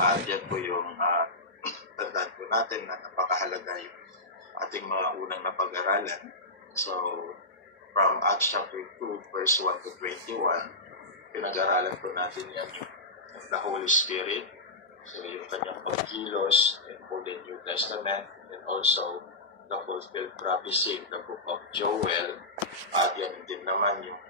At yan po yung tandaan po natin na napakahalaga yung ating mga unang napag-aralan. So, from Acts chapter 2, verse 1 to 21, pinag-aralan po natin yan yung the Holy Spirit. So, yung kanyang pagkilos in both the New Testament and also the fulfilled prophecy in the book of Joel. At yan din naman yung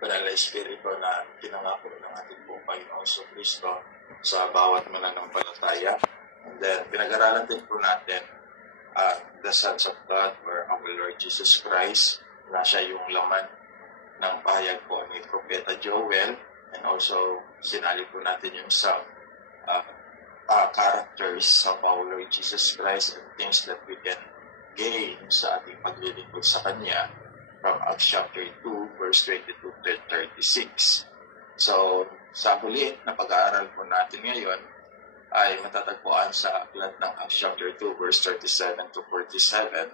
Banal na Espiritu na pinangako ng ating pong Panginoong Kristo sa bawat mananampalataya. And then, pinag-aralan din po natin the Sons of God or our Lord Jesus Christ na siya yung laman ng pahayag po ni Propeta Joel. And also, sinali po natin yung some characters of our Lord Jesus Christ and things that we can gain sa ating paglilingkod sa Kanya from Acts chapter 2, verse 22 to 36. So, sa huli na pag-aaral po natin ngayon ay matatagpuan sa aklat ng Acts chapter 2, verse 37 to 47,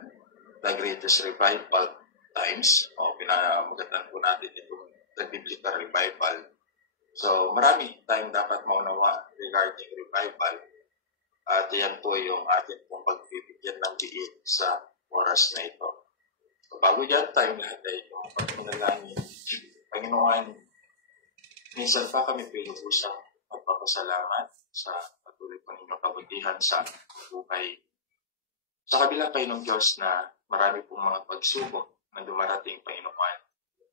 the greatest revival times, o pinamagatan po natin itong the biblical revival. So, marami tayong dapat maunawa regarding revival. At yan po yung atin pong pagbibigyan ng diin sa oras na ito. So, bago dyan tayong lahat ay pagpunalangin. Panginoon, minsan pa kami pinubusang magpapasalamat sa patuloy po ninyong kabutihan sa buhay. Sa kabila kayo ng Diyos na marami pong mga pagsubok na dumarating, Panginoon.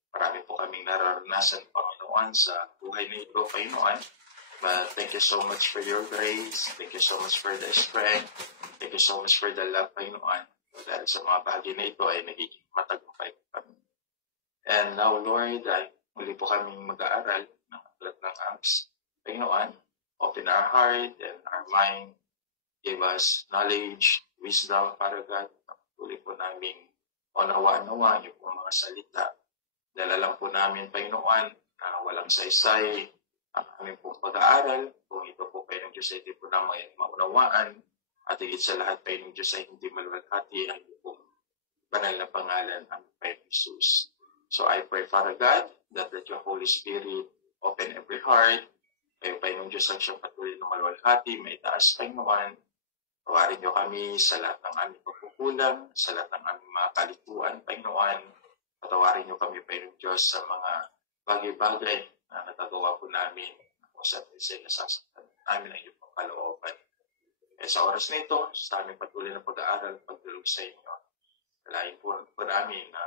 Marami po kaming nararanasan, Panginoon, sa buhay na ito, Panginoon. But thank you so much for your grace. Thank you so much for the strength. Thank you so much for the love, Panginoon. Dahil sa mga bagay na ito ay nagiging matagumpay kami. And now, Lord, ay muli po kaming mag-aaral ng aklat ng Acts. Panginoon, open our heart and our mind. Give us knowledge, wisdom, para God. Muli po naming unawaan-nawaan yung mga salita. Dahil alam po namin, Panginoon, na walang saysay ang aming pong pag-aaral. Kung ito po kayo ng Diyos ay hindi po namin maunawaan. At higit sa lahat, Panginoon Diyos ay hindi maluwalhati ang iyong banal na pangalan ang Panginoon Jesus. So I pray, Father God, that your Holy Spirit open every heart. Kayo, Panginoon Diyos, ang siyang patuloy na maluwalhati, may taas, Panginoon. Tawarin niyo kami sa lahat ng aming pagkukulang, sa lahat ng aming mga kalituan, Panginoon. Patawarin niyo kami, Panginoon Diyos, sa mga bagay-bagay na natagawa po namin kung saan nasasaktan namin ang iyong kalooban. Sa oras na ito, sa aming patuloy na pag-aaral, pagdulog sa inyo, kalahin po namin na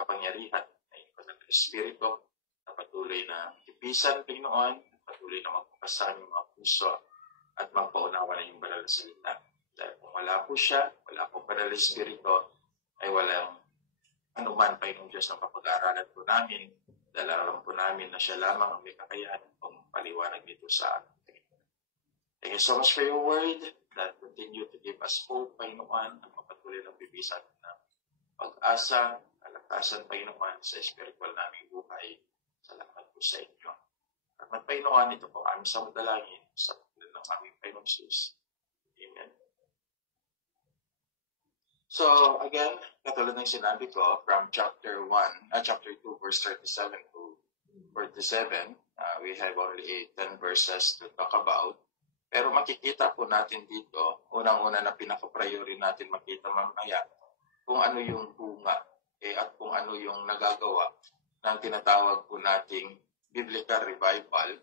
kapangyarihan na inyong ng Espiritu na patuloy na ipisan, Panginoon, patuloy na magbukas sa aming mga puso at magpaunawa na yung banal na salita. Dahil kung wala po siya, wala po banal na Espiritu, ay walang anuman, Panginoon Diyos, na papag-aaralan po namin. Dahil alam po namin na siya lamang ang may kakayahan kung paliwanag dito sa amin. Thank you so much for your word that continue to give us hope, Panginoon, ang mapatuloy ng bibisan ng pag-asa, kalakasan, Panginoon, sa spiritual naming buhay. Salamat po sa inyo. Salamat, Panginoon, ito po aming samadalangin sa pagkakas ng aming Panginoon Jesus. Amen. So, again, katulad ng sinabi ko, from chapter 2, verse 37 to 47, we have only 10 verses to talk about. Pero makikita po natin dito, unang-una na pinaka-priority natin makita mamaya, kung ano yung bunga at kung ano yung nagagawa ng tinatawag po nating biblical revival,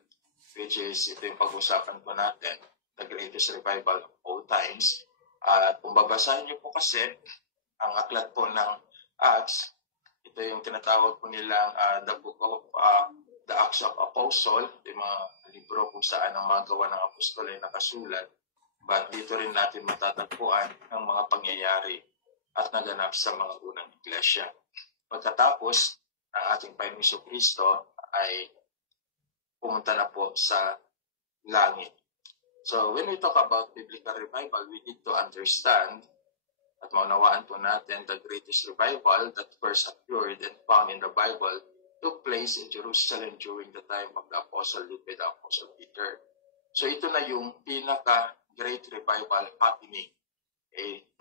which is ito yung pag-usapan po natin, the greatest revival of all times. At kung babasahin niyo po kasi ang aklat po ng Acts, ito yung tinatawag po nilang the book of the Acts of Apostle, yung mga libro kung saan ang mga gawa ng apostol ay nakasulat. But dito rin natin matatagpuan ang mga pangyayari at naganap sa mga unang iglesia. Pagkatapos, ang ating Panginoong Kristo ay pumunta na po sa langit. So, when we talk about biblical revival, we need to understand at maunawaan po natin the greatest revival that first appeared and found in the Bible took place in Jerusalem during the time of the Apostle led by the Apostle Peter. So ito na yung pinaka-great revival happening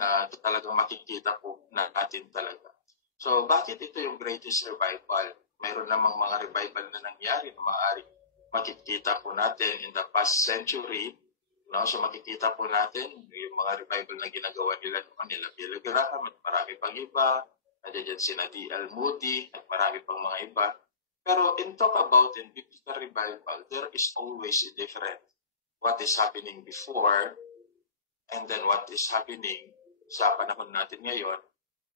na talagang makikita po natin talaga. So bakit ito yung greatest revival? Mayroon namang mga revival na nangyari na maaaring makikita po natin in the past century, no? So makikita po natin yung mga revival na ginagawa nila noon, nila Billy Graham at marami pang iba, nandiyan sina D.L. Moody at marami pang mga iba. Pero in talk about in biblical revival, there is always a difference. What is happening before and then what is happening sa panahon natin ngayon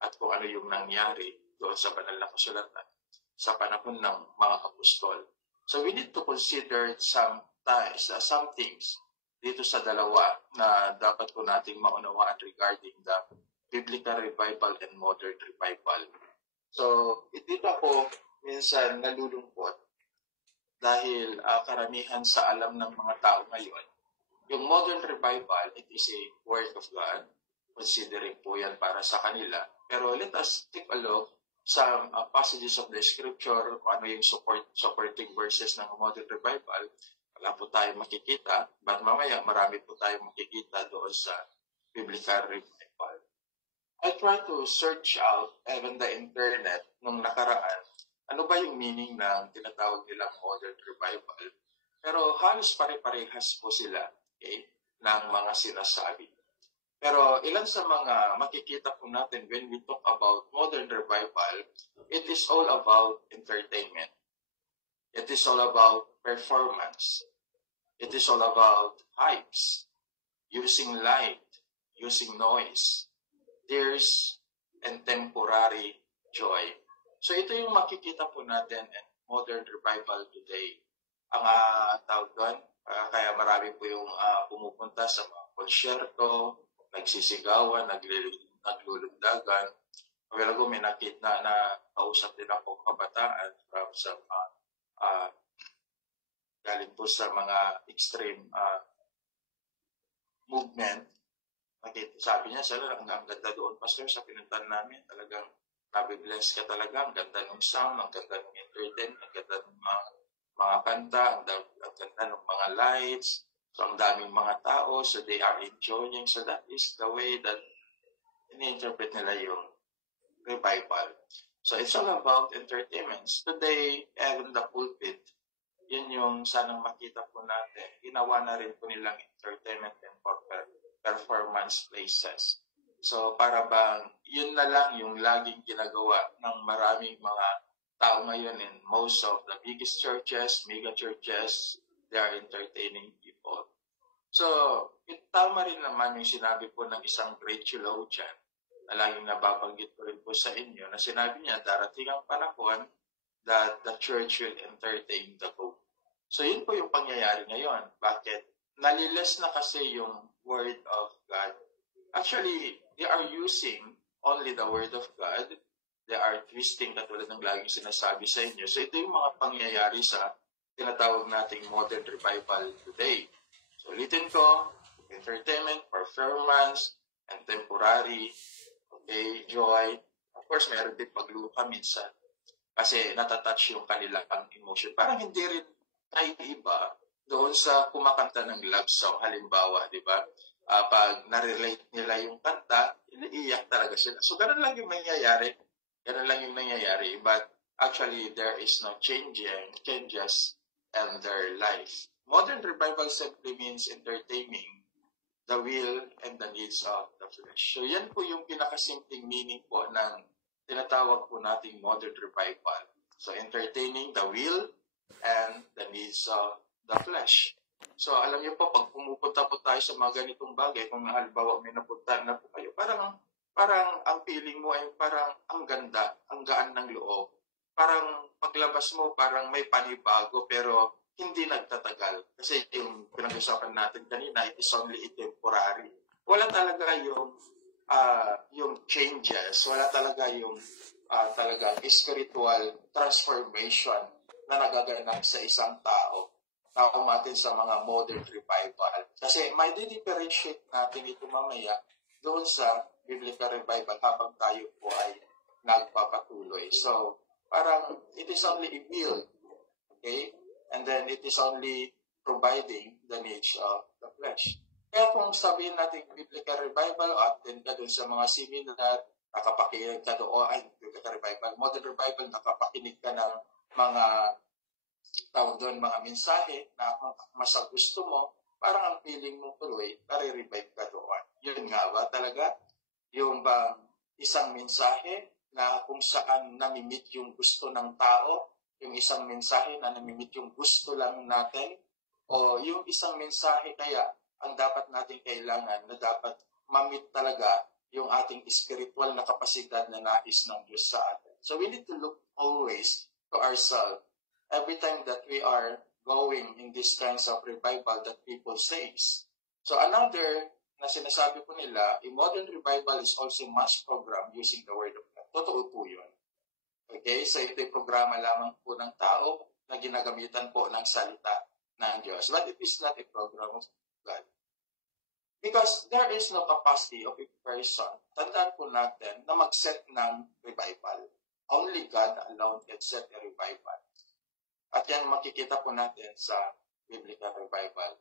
at kung ano yung nangyari doon sa banal na kasulatan sa panahon ng mga apostol. So we need to consider some things dito sa dalawa na dapat po nating maunawaan regarding the biblical revival and modern revival. So, dito ako minsan nalulungkot dahil karamihan sa alam ng mga tao ngayon, yung modern revival, it is a word of God, considering po yan para sa kanila. Pero let us take a look some passages of the scripture, kung ano yung supporting verses ng modern revival. Wala po tayo makikita, but mamaya marami po tayo makikita doon sa biblical revival. I try to search out even the internet nung nakaraan, ano ba yung meaning ng tinatawag nilang modern revival. Pero halos pare-parehas po sila, okay, ng mga sinasabi. Pero ilan sa mga makikita po natin when we talk about modern revival, it is all about entertainment. It is all about performance. It is all about hypes, using light, using noise, tears, and temporary joy. So ito yung makikita po natin in modern revival today. Ang tawag doon, kaya marami po yung pumupunta sa mga konsyerto, nagsisigawan, naglulundagan. Pero kung may nakita na kausap din ako kabataan from sa galing po sa mga extreme movement, sabi niya, sir, ang ganda doon, pastor, sa pinuntan namin, talagang nabibless ka talaga, ang ganda ng sound, ang ganda ng entertainment, ang ganda ng mga kanta, ang ganda ng mga lights, so ang daming mga tao, so they are enjoying, so that is the way that ini-interpret nila yung revival. So it's all about entertainments. Today, in the pulpit, yun yung sanang makita po natin. Ginawa na rin po nilang entertainment and performance places. So para bang yun na lang yung laging ginagawa ng maraming mga tao ngayon in most of the biggest churches, mega churches, they are entertaining people. So, tama rin naman yung sinabi po ng isang great theologian na laging nababanggit ko rin po sa inyo na sinabi niya, darating ang panahon that the church will entertain the Pope. So, yun po yung pangyayari ngayon. Bakit? Naliles na kasi yung Word of God. Actually, they are using only the Word of God. They are twisting katulad ng laging sinasabi sa inyo. So, ito yung mga pangyayari sa tinatawag nating modern revival today. So, ulitin ko, entertainment, performance, and temporary, okay, joy. Of course, meron din pagluha minsan kasi natatouch yung kanilang emotion. Parang hindi rin ay iba doon sa kumakanta ng love song. Halimbawa, di ba? Pag narelate nila yung kanta, iniiyak talaga sila. So, ganun lang yung nangyayari. Ganun lang yung nangyayari. But actually, there is no changes in their life. Modern revival simply means entertaining the will and the needs of the flesh. So, yan po yung pinakasimpleng meaning po ng tinatawag po nating modern revival. So, entertaining the will and the needs of the flesh. So, alam niyo po, pag pumupunta po tayo sa mga ganitong bagay, kung halimbawa may napunta na po kayo, parang ang feeling mo ay parang ang ganda, ang gaan ng loob. Parang paglabas mo, parang may panibago, pero hindi nagtatagal. Kasi yung pinag-usapan natin kanina, it is only temporary. Wala talaga yung changes, wala talaga yung talaga spiritual transformation na nagaganap sa isang tao natin sa mga modern revival. Kasi may differentiate natin ito mamaya doon sa biblical revival habang tayo po ay nagpapatuloy. So, parang it is only a will, okay? And then it is only providing the needs of the flesh. Kaya kung sabihin natin biblical revival, attend ka doon sa mga seminar, nakapakinig ka doon, biblical revival, modern revival, nakapakinig ka ng mga tawag doon mga mensahe na mas gusto mo, parang ang feeling mo tuloy, nare-revive ka doon. Yun nga ba talaga? Yung bang isang mensahe na kung saan namimit yung gusto ng tao, yung isang mensahe na namimit yung gusto lang natin, o yung isang mensahe kaya ang dapat natin kailangan na dapat mamit talaga yung ating spiritual na kapasidad na nais ng Diyos sa atin. So we need to look always to ourselves every time that we are going in these kinds of revival that people says. So another na sinasabi po nila, a modern revival is also mass program using the Word of God. Totoo po yun. Okay? So ito'y programa lamang po ng tao na ginagamitan po ng salita ng Diyos. But it is not a program of God. Because there is no capacity of a person, tandaan po natin, na mag-set ng revival. Only God alone can set a revival. At yan makikita po natin sa biblical revival.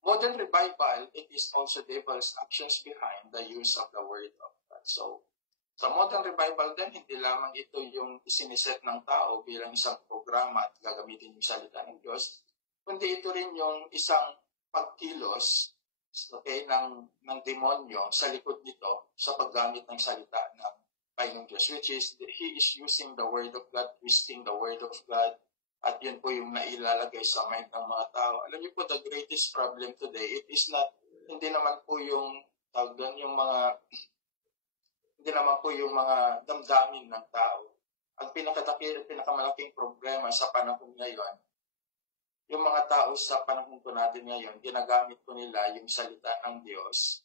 Modern revival, it is also devil's actions behind the use of the Word of God. So, sa modern revival din, hindi lamang ito yung isiniset ng tao bilang isang programa at gagamitin yung salita ng Diyos, kundi ito rin yung isang pagkilos, okay, ng demonyo sa likod nito sa paggamit ng salita ng Panginoong Diyos, which is, he is using the Word of God, twisting the Word of God, at yun po yung nailalagay sa mind ng mga tao. Alam niyo po, the greatest problem today, it is not, hindi naman po yung, tawag doon, yung mga, hindi naman po yung mga damdamin ng tao. Ang pinakamalaking problema sa panahon ngayon, yung mga tao sa panahon po natin ngayon, ginagamit po nila yung salita ng Diyos.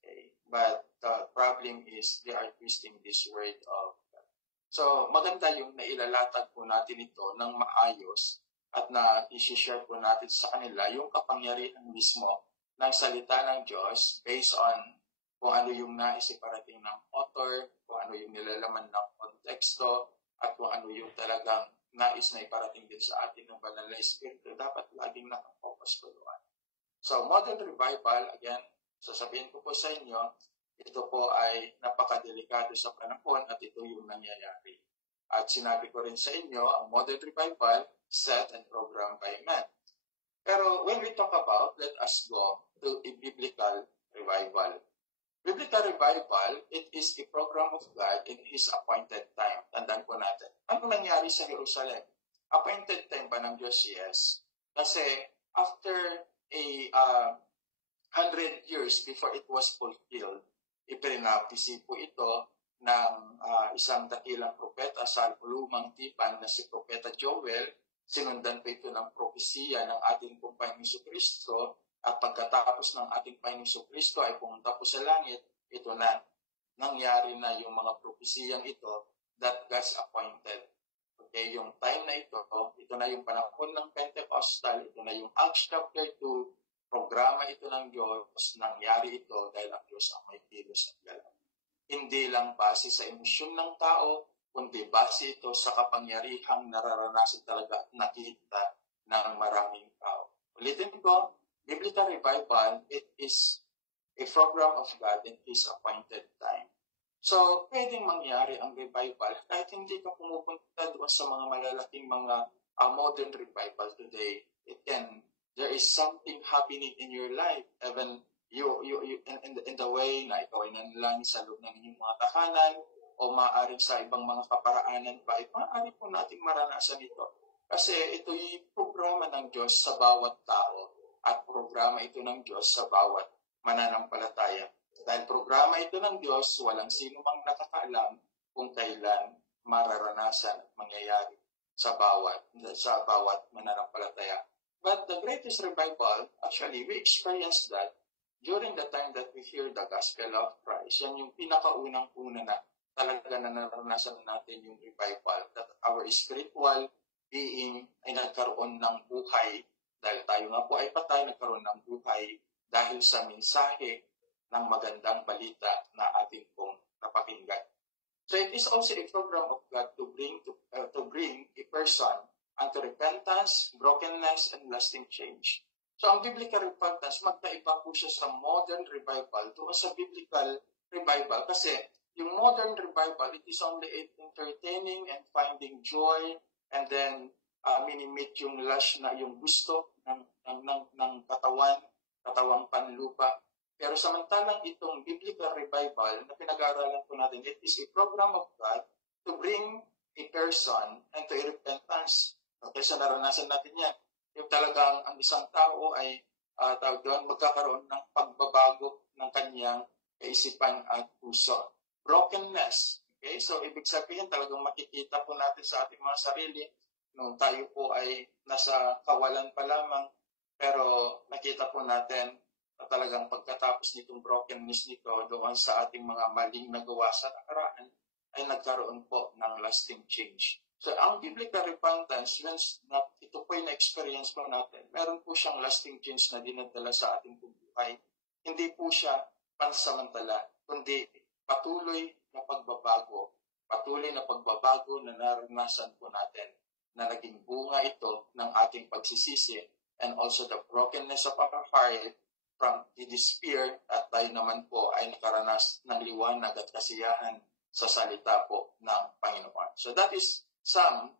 Okay? But the problem is, they are twisting this word of God. So, maganda yung nailalatag po natin ito ng maayos at na isi-share po natin sa kanila yung kapangyarihan mismo ng salita ng Diyos based on kung ano yung nais iparating ng author, kung ano yung nilalaman ng konteksto, at kung ano yung talagang nais na iparating din sa atin ng banal na Espiritu, dapat laging nakafocus po doon. So, modern revival, again, sasabihin ko po sa inyo, ito po ay napakadelikado sa panahon at ito yung nangyayari. At sinabi ko rin sa inyo, ang modern revival, set and programmed by man. Pero when we talk about, let us go to a biblical revival. Biblical revival, it is a program of God in His appointed time. Tandaan po natin. Ano nangyari sa Jerusalem? Appointed time ba ng Diyos? Yes. Kasi after a 100 years before it was fulfilled, ipinapisi po ito ng isang dakilang propeta sa lumang tipan na si Propeta Joel. Sinundan po ito ng propesiya ng ating Panginoong Jesucristo. At pagkatapos ng ating Panginoong Jesucristo ay pumunta po sa langit, ito na, nangyari na yung mga propesiyang ito that God's appointed. Okay, yung time na ito na yung panahon ng Pentecostal, ito na yung Acts chapter 2, programa ito ng Diyos, nangyari ito dahil ang Diyos ang may kilos at galaw. Hindi lang base sa emosyon ng tao, kundi base ito sa kapangyarihang nararanasan talaga at nakita ng maraming tao. Ulitin ko, biblical revival, it is a program of God in His appointed time. So, pwedeng mangyari ang revival kahit hindi ka pumupunta doon sa mga malalaking mga modern revival today. There is something happening in your life, even in the way na ikaw ay nanalangin sa loob ng inyong mga tahanan o maaaring sa ibang mga kaparaanan pa, maaari po nating maranasan ito. Kasi ito yung programa ng Diyos sa bawat tao at programa ito ng Diyos sa bawat mananampalataya. Dahil programa ito ng Diyos, walang sino mang nakakaalam kung kailan mararanasan at mangyayari sa bawat mananampalataya. But the greatest revival, actually, we experience that during the time that we hear the gospel of Christ. Yan yung pinakaunang-una na talaga na naranasan natin yung revival, that our spiritual being ay nagkaroon ng buhay. Dahil tayo nga po ay patay, nagkaroon ng buhay dahil sa mensahe ng magandang balita na ating pong napakinggan. So it is also a program of God to bring a person unto repentance, brokenness, and lasting change. So ang biblical repentance, magkaiba po siya sa modern revival doon sa biblical revival. Kasi yung modern revival, it is only entertaining and finding joy and then minimit yung lust na yung gusto ng katawang panlupa. Pero samantalang itong biblical revival na pinag-aaralan po natin, it is a program of God to bring a person into a repentance. Okay, so naranasan natin yan. Yung talagang ang isang tao ay tawag doon, magkakaroon ng pagbabago ng kanyang kaisipan at puso. Brokenness. Okay, so ibig sabihin talagang makikita po natin sa ating mga sarili nung tayo po ay nasa kawalan pa lamang, pero nakita po natin na talagang pagkatapos nitong brokenness nito doon sa ating mga maling nagawa sa nakaraan, ay nagkaroon po ng lasting change. So, ang biblical repentance, ito po yung na-experience po natin, meron po siyang lasting change na dinadala sa ating buhay. Hindi po siya pansamantala, kundi patuloy na pagbabago na naranasan po natin, na naging bunga ito ng ating pagsisisi, and also the brokenness of our heart from the despair, at tayo naman po ay nakaranas ng liwanag at kasiyahan sa salita po ng Panginoon. So that is some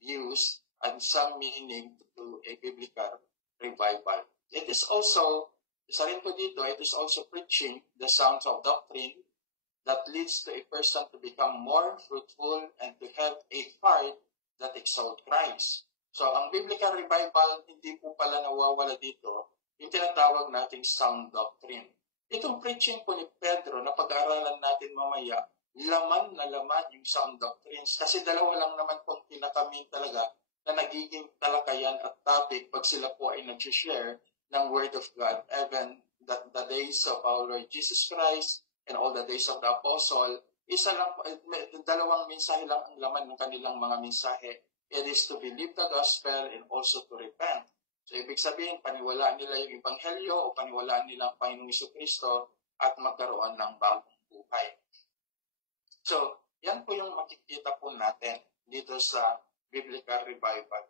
views and some meaning to a biblical revival. It is also, isa rin po dito, it is also preaching the sounds of doctrine that leads to a person to become more fruitful and to have a heart that exalts Christ. So ang biblical revival, hindi po pala nawawala dito yung tinatawag nating sound doctrine. Itong preaching po ni Pedro na pag-aaralan natin mamaya, laman na laman yung sound doctrines. Kasi dalawa lang naman pong pinakamin talaga na nagiging talakayan at topic pag sila po ay nag-share ng Word of God. Even the days of our Lord Jesus Christ and all the days of the Apostle, dalawang mensahe lang ang laman ng kanilang mga mensahe. It is to believe the gospel and also to repent. So, ibig sabihin, paniwalaan nila yung Ebanghelyo o paniwalaan nila ang Panginoong Jesucristo at magkaroon ng bagong buhay. So, yan po yung makikita po natin dito sa biblical revival.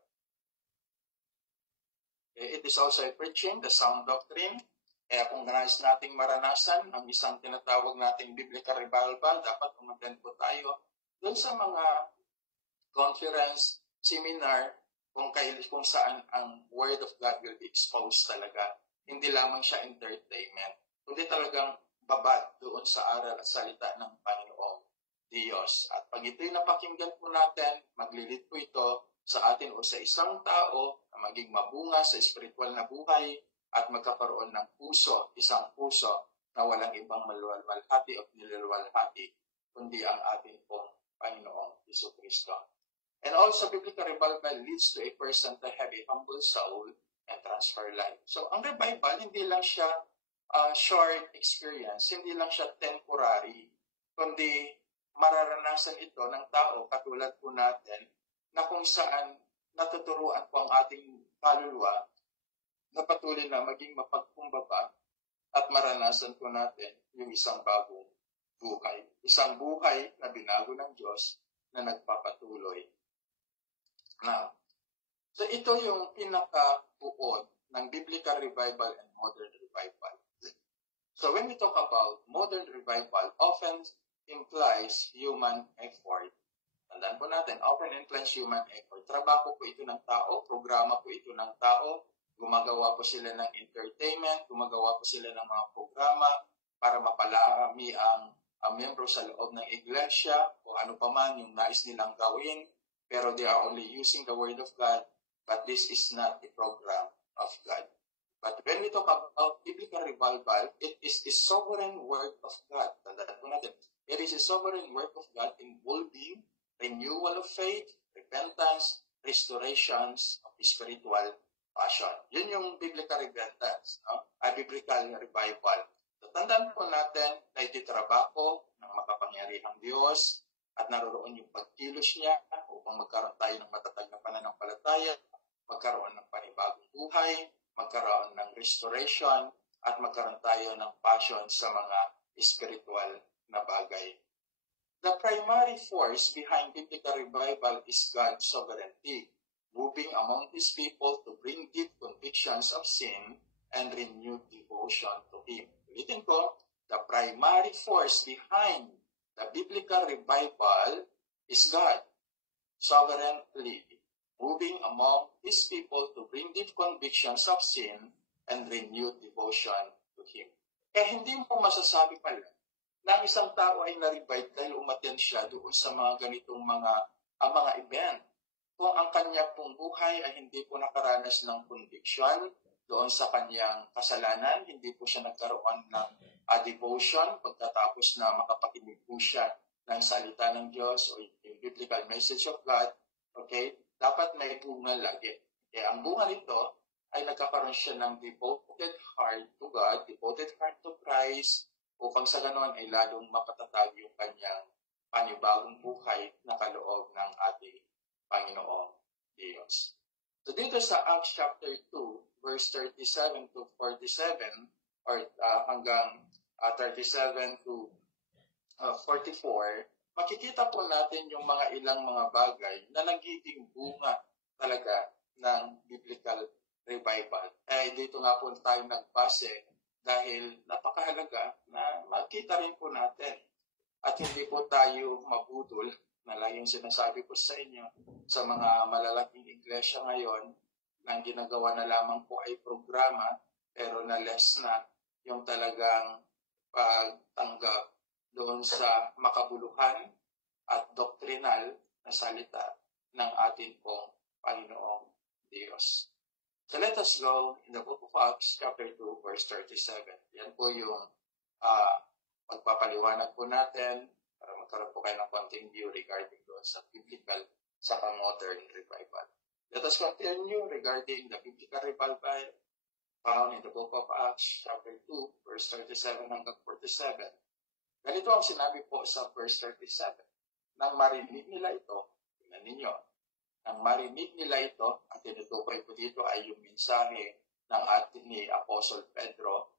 It is also a preaching, the sound doctrine. Kaya kung nais nating maranasan ang isang tinatawag nating biblical revival, dapat umattend po tayo doon sa mga conference, seminar, kung saan ang Word of God will be exposed talaga. Hindi lamang siya entertainment, kundi talagang babad doon sa aral at salita ng Panginoong Diyos. At pag ito'y napakinggan po natin, maglilid po ito sa atin o sa isang tao na maging mabunga sa espiritual na buhay at magkakaroon ng puso, isang puso na walang ibang maluwalhati o niluluwalhati, kundi ang ating pong Panginoong Jesucristo. And also, biblical revival leads to a person to have a humble soul and transfer life. So, ang revival, hindi lang siya short experience, hindi lang siya temporary, kundi mararanasan ito ng tao katulad po natin na kung saan natuturuan po ang ating kaluluwa na patuloy na maging mapagkumbaba at maranasan po natin yung isang bagong buhay. Isang buhay na binago ng Diyos na nagpapatuloy. Now, so ito yung pinaka-buod ng biblical revival and modern revival. So when we talk about modern revival, often implies human effort. Tandaan po natin, often implies human effort. Trabaho po ito ng tao, programa po ito ng tao, gumagawa po sila ng entertainment, gumagawa po sila ng mga programa para mapalami ang membro sa loob ng iglesia o ano pa man yung nais nilang gawin. Pero they are only using the Word of God, but this is not a program of God. But when we talk about biblical revival, it is the sovereign work of God. Tandaan po natin, it is a sovereign work of God involving renewal of faith, repentance, restorations of spiritual passion. Yun yung biblical repentance, no? Biblical revival. So, tandaan po natin na ititrabaho ng makapangyarihang Diyos at naroon yung pagkilos niya upang magkaroon tayo ng matatag na pananampalataya, magkaroon ng panibagong buhay, magkaroon ng restoration, at magkaroon tayo ng passion sa mga spiritual na bagay. The primary force behind biblical revival is God's sovereignty, moving among His people to bring deep convictions of sin and renewed devotion to Him. Ulitin ko, the primary force behind the biblical revival is God sovereignly moving among his people to bring deep convictions of sin and renewed devotion to him. Hindi mo masasabi pala na isang tao ay na-revive dahil umattend siya doon sa mga ganitong mga event. Kung ang kanya pong buhay ay hindi po nakaranas ng conviction doon sa kanyang kasalanan, hindi po siya nagkaroon ng devotion pagkatapos na makapakinig po siya ng salita ng Diyos o yung biblical message of God, okay, dapat may bunga lagi. Kaya ang bunga nito ay nagkakaroon siya ng devoted heart to God, devoted heart to Christ, upang sa ganoon ay lalong makatatag yung kanyang panibagong buhay na kaloob ng ating Panginoong Diyos. So dito sa Acts chapter 2, verse 37 to 47, or hanggang 37 to 44, makikita po natin yung mga ilang mga bagay na nagiging bunga talaga ng biblical revival. Dito nga po tayo nagbase dahil napakahalaga na makita rin po natin at hindi po tayo mabudol na lang yung sinasabi ko sa inyo sa mga malalaking iglesia ngayon na ginagawa na lamang po ay programa pero na less na yung talagang pagtanggap doon sa makabuluhan at doktrinal na salita ng ating pong Panginoong Diyos. So let us go in the book of Acts, chapter 2, verse 37. Yan po yung pagpapaliwanag po natin para magkaroon po kayo ng konting view regarding doon sa biblical sa modern revival. Let us continue regarding the biblical revival found in the book of Acts, chapter 2, verse 37 hanggang 47. Ganito ang sinabi po sa verse 37. Nang marinig nila ito, tingnan ninyo, nang marinig nila ito, ang tinutukoy ko dito ay yung mensahe ng ating ni Apostle Pedro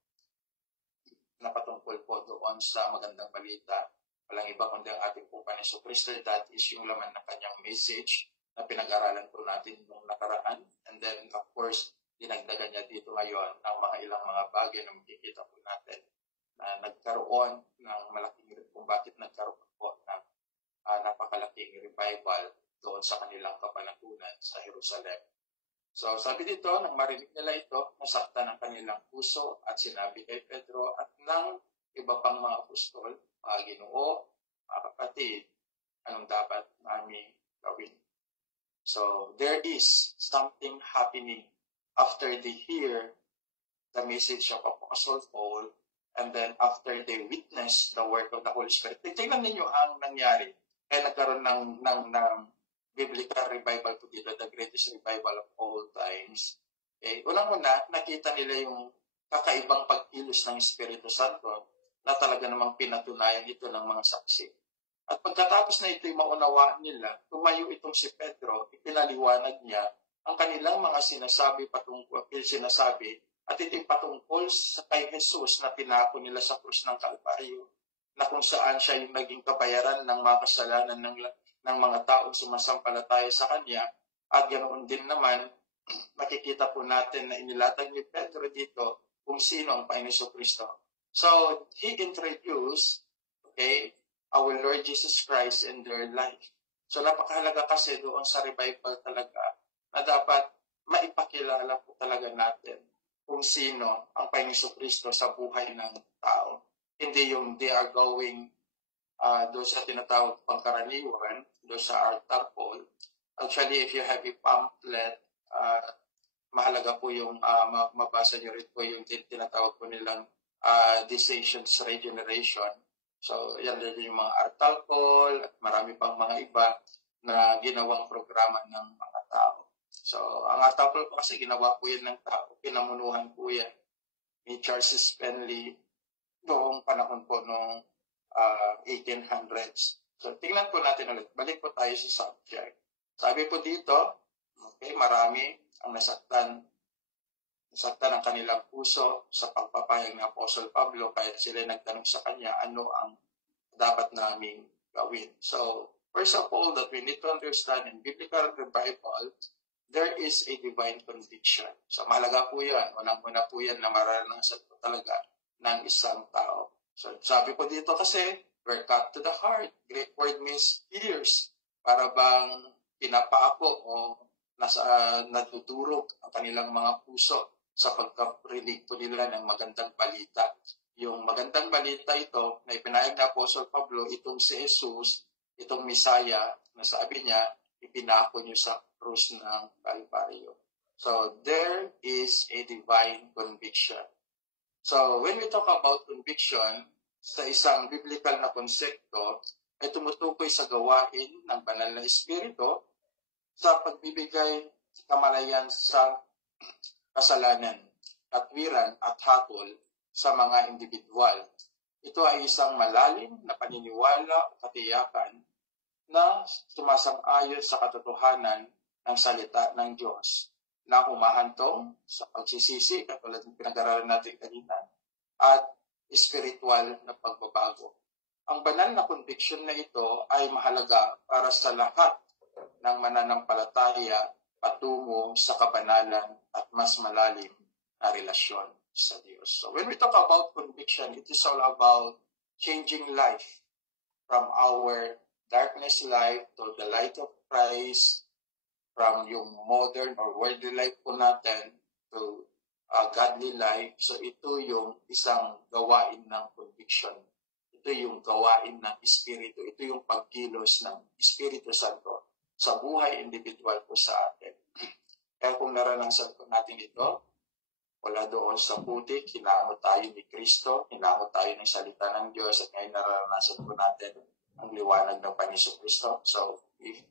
na patungkol po doon sa magandang balita. Walang iba kundi ang ating po Panginoong Kristo. That is yung laman ng kanyang message na pinag-aralan po natin nung nakaraan. And then, of course, dinagdagan niya dito ngayon ang mga ilang mga bagay na makikita po natin na nagkaroon ng malaking kung bakit nagkaroon po ng napakalaking revival doon sa kanilang kapanahunan sa Jerusalem. So, sabi dito, nang marinig nila ito, nasaktan ang kanilang puso at sinabi kay Pedro at ng iba pang mga apostol, Ginoo, mga kapatid, anong dapat namin gawin? So, there is something happening after they hear the message of Apostle Paul and then after they witness the work of the Holy Spirit. Tingnan ninyo ang nangyari. Kaya nagkaroon ng biblical revival po dito, the greatest revival of all times. Unang-una, nakita nila yung kakaibang pagkilos ng Espiritu Santo na talaga namang pinatunayan ito ng mga saksi. At pagkatapos na ito'y maunawaan nila, tumayo itong si Pedro, ipinaliwanag niya ang kanilang mga sinasabi at ito'y patungkol sa kay Jesus na pinako nila sa krus ng Kalbaryo, na kung saan siya yung naging kabayaran ng mga kasalanan ng mga taong sumasampalataya sa Kanya. At ganoon din naman, makikita po natin na inilatag ni Pedro dito kung sino ang Panginoong Kristo. So, he introduced, our Lord Jesus Christ in their life. So, napakahalaga kasi doon sa revival talaga na dapat maipakilala po talaga natin kung sino ang Panginoong Kristo sa buhay ng tao. Hindi yung they are going doon sa tinatawag pangkaraniwan, doon sa altar call. Actually, if you have a pamphlet, mahalaga po yung mabasa nyo rin po yung tinatawag po nilang decisions regeneration. So, yan din yung mga altar call at marami pang mga iba na ginawang programa ng mga tao. So, ang altar call po kasi ginawa po yan ng tao, pinamunuhan po yan ni Charles Spenley noong panahon po noong 1800s. So, tingnan po natin ulit. Balik po tayo sa subject. Sabi po dito, marami ang nasaktan ang kanilang puso sa pagpapahayag ng Apostle Pablo, kaya sila nagtanong sa kanya, ano ang dapat naming gawin? So, first of all, that we need to understand in biblical revival, there is a divine conviction. So, mahalaga po yan. Unang-una po yan na maranasan po talaga ng isang tao. So, sabi po dito kasi, we're cut to the heart. Greek word means ears. Para bang pinapako o nadudurog ang kanilang mga puso sa pagka-relate po nila ng magandang balita. Yung magandang balita ito na ipinahayag na Apostol Pablo, itong si Jesus, itong Misaya, na sabi niya, ipinako niyo sa krus ng Kalbaryo. So, there is a divine conviction. So, when we talk about conviction, sa isang biblical na konsepto, ay tumutukoy sa gawain ng banal na Espiritu sa pagbibigay kamalayan sa kasalanan, katwiran at hatol sa mga individual. Ito ay isang malalim na paniniwala o katiyakan na sumasang-ayon sa katotohanan ng salita ng Diyos na humahantong sa pagsisisi, katulad ng pinag-aralan natin kanina, at spiritual na pagbabago. Ang banal na conviction na ito ay mahalaga para sa lahat ng mananampalataya patungo sa kabanalan at mas malalim na relasyon sa Diyos. So when we talk about conviction, it is all about changing life from our darkness life to the light of Christ, from yung modern or worldly life po natin to godly life. So ito yung isang gawain ng conviction. Ito yung gawain ng Espiritu. Ito yung pagkilos ng Espiritu Santo sa buhay individual po sa atin. Kaya kung naranasan po natin ito, wala doon sa putik, hinango tayo ni Kristo, hinango tayo ng salita ng Diyos, at ngayon naranasan po natin ang liwanag ng Panginoon Kristo. So,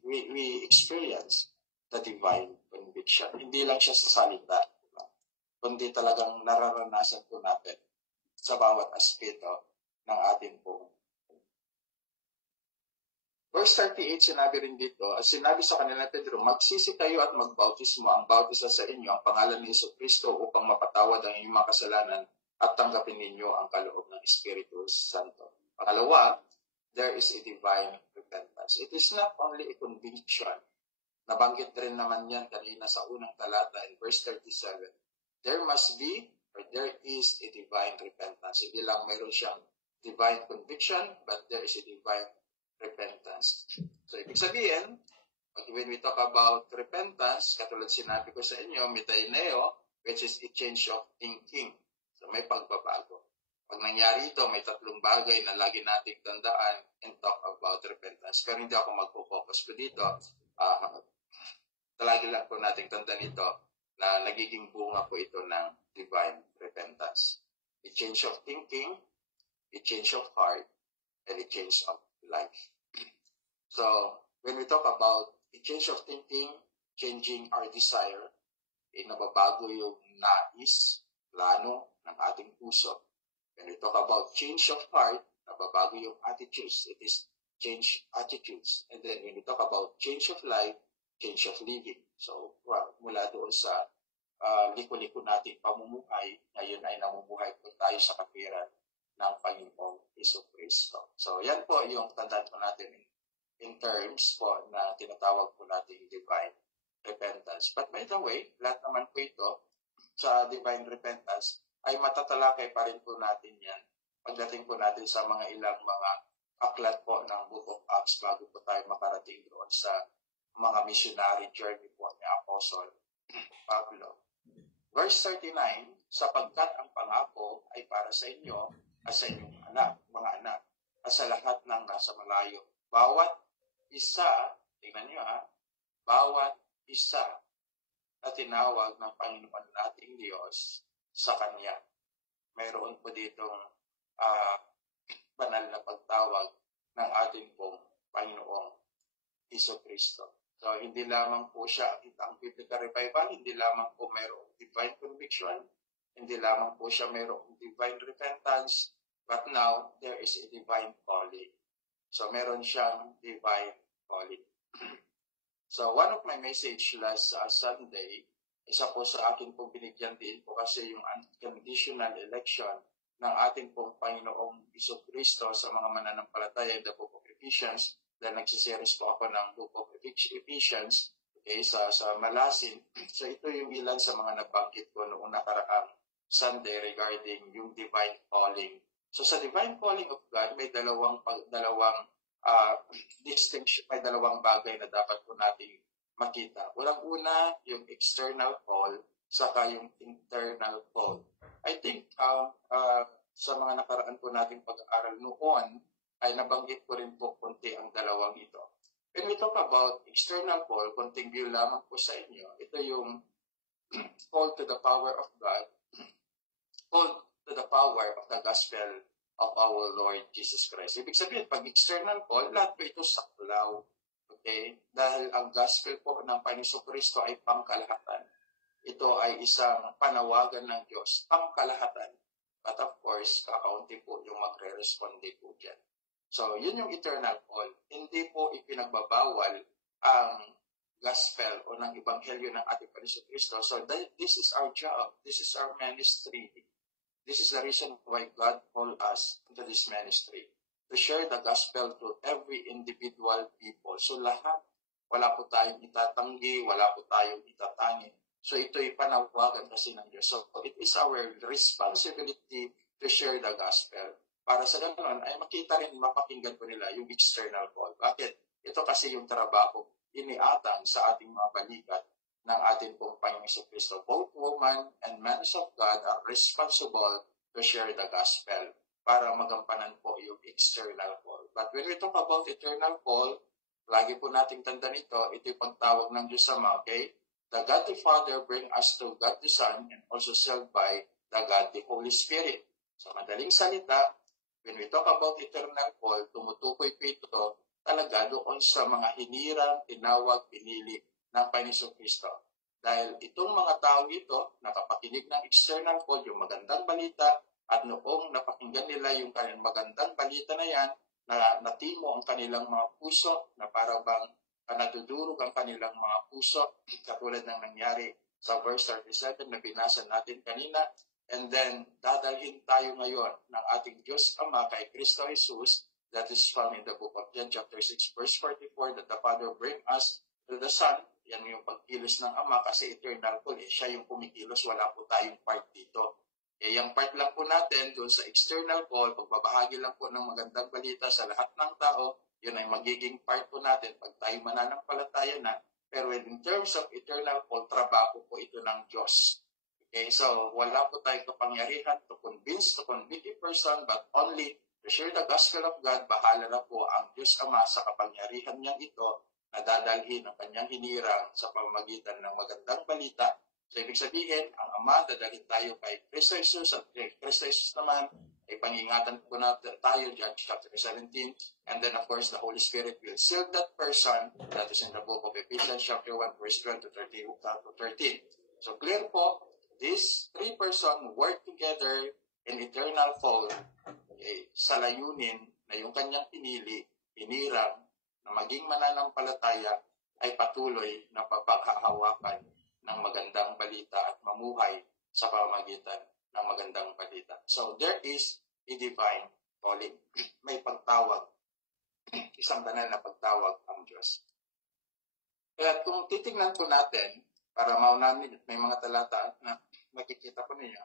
we experience the divine conviction. Hindi lang siya sa salita, kundi talagang nararanasan po natin sa bawat aspeto ng ating buhay. Verse 38, sinabi rin dito, sinabi sa kanila Pedro, magsisi kayo at magbautismo. Ang bautisa sa inyo, ang pangalan ni Jesucristo upang mapatawad ang inyong mga kasalanan at tanggapin ninyo ang kaloob ng Espiritu Santo. Pangalawa, there is a divine repentance. It is not only a conviction. Nabanggit rin naman yan kanina sa unang talata in verse 37. There must be, or there is a divine repentance. Hindi lang mayroon siyang divine conviction, but there is a divine repentance. So, ibig sabihin, when we talk about repentance, katulad sinabi ko sa inyo, metaineo, which is a change of thinking. So, may pagbabago. Pag nangyari ito, may tatlong bagay na lagi nating tandaan and talk about repentance. Pero hindi ako magpo-focus po dito. Lagi lang po nating tandaan ito na nagiging bunga po ito ng divine repentance. A change of thinking, a change of heart, and a change of life. So, when we talk about a change of thinking, changing our desire, nababago yung nais, plano ng ating puso. When we talk about change of heart, nababago yung attitudes. It is change attitudes. And then when we talk about change of life, change of living. So, mula doon sa liko-liko nating pamumuhay, ngayon ay namumuhay po tayo sa katwiran ng Panginoong Jesucristo. So, yan po yung tandaan po natin in terms po na tinatawag po natin divine repentance. But by the way, lahat naman po ito sa divine repentance ay matatalakay pa rin po natin yan pagdating po natin sa mga ilang mga aklat po ng Book of Acts bago po tayo makarating doon sa mga missionary journey po ni Apostle Pablo. Verse 39, sapagkat ang pangako ay para sa inyo at sa inyong anak, mga anak, at sa lahat ng nasa malayo. Bawat isa, tingnan nyo bawat isa na tinawag ng Panginoon nating Diyos sa Kanya. Mayroon po ditong banal na pagtawag ng ating pong Panginoong Jesucristo. So, hindi lamang po siya ang biblical revival, hindi lamang po mayroong divine conviction, hindi lamang po siya mayroong divine repentance, but now, there is a divine calling. So, meron siyang divine calling. So, one of my message last Sunday, isa po sa akin pong binigyan din po kasi yung unconditional election ng ating pong Panginoong Jesucristo sa mga mananampalataya in the Book of Ephesians. Dahil nagsiseries po ako ng Book of Ephesians, okay, sa Malasin. So ito yung ilan sa mga nabanggit ko noong nakaraang Sunday regarding yung divine calling. So sa divine calling of God, may dalawang distinction, may dalawang bagay na dapat po nating makita. Unang-una, yung external call, saka yung internal call. I think sa mga nakaraan po nating pag-aaral noon, ay nabanggit ko rin po konti ang dalawang ito. When we talk about external call, konting view lamang po sa inyo, ito yung call to the power of God, call to the power of the gospel of our Lord Jesus Christ. Ibig sabihin, pag external call, lahat po ito saklaw. Okay? Dahil ang gospel po ng Panginoon Kristo ay pangkalahatan. Ito ay isang panawagan ng Diyos, pangkalahatan. But of course, kakaunti po yung magre-responde po dyan. So, yun yung eternal call. Hindi po ipinagbabawal ang gospel o ng ebanghelyo ng ating Panginoon Kristo. So, this is our job. This is our ministry. This is the reason why God called us into this ministry. To share the gospel to every individual people. So, lahat. Wala po tayong itatanggi, wala po tayong itatangin. So, ito'y panawagan kasi ng Diyos. So, it is our responsibility to share the gospel. Para sa ganoon, ay makita rin, mapakinggan po nila yung external call. Bakit? Ito kasi yung trabaho iniatang sa ating mga balikat ng ating pong Panginoong Kristo. Both women and men of God are responsible to share the gospel para magampanan po yung external call. But when we talk about eternal call, lagi po nating tandaan ito yung pagtawag ng Diyos Ama, okay? The God the Father bring us to God the Son and also sealed by the God the Holy Spirit. Sa madaling salita, when we talk about eternal call, tumutukoy po ito talaga doon sa mga hinirang, tinawag, pinili ng Panginoon Kristo. Dahil itong mga tao ito, nakapakinig ng external call, yung magandang balita, at noong napakinggan nila yung kanilang magandang balita na yan, na natimo ang kanilang mga puso, na para bang nadudurog ang kanilang mga puso, katulad ng nangyari sa verse 37 na binasa natin kanina. And then, dadalhin tayo ngayon ng ating Diyos Ama kay Kristo Jesus, that is found in the book of John chapter 6 verse 44, that the Father bring us to the Son. Yan yung pagkilos ng Ama kasi eternal call. Siya yung kumikilos, wala po tayong part dito. Yung part lang po natin doon sa external call, pagbabahagi lang po ng magandang balita sa lahat ng tao, yun ay magiging part po natin pag tayo mananampalataya na. Pero in terms of eternal call, trabaho po ito ng Diyos. Okay, so wala po tayong kapangyarihan to convince, to convict a person, but only to share the gospel of God. Bahala na po ang Diyos Ama sa kapangyarihan niyang ito na dadalhin ang kanyang hinirang sa pamamagitan ng magandang balita. So, ibig sabihin, ang Ama, dadalhin tayo kay Kristo Jesus, at Kristo Jesus naman, ay pangingatan po natin tayo, John chapter 17, and then, of course, the Holy Spirit will seal that person. That is in the book of Ephesians chapter 1, verse 12 to 13. So, clear po, these three persons work together in eternal call, sa layunin na yung kanyang pinili, hinirang, na maging mananampalataya, ay patuloy na papaghahawakan ng magandang balita at mamuhay sa pamamagitan ng magandang balita. So, there is a divine calling. May pagtawag. Isang banal na pagtawag ang Diyos. Kaya kung titignan po natin, para maunahan, may mga talata na makikita po ninyo.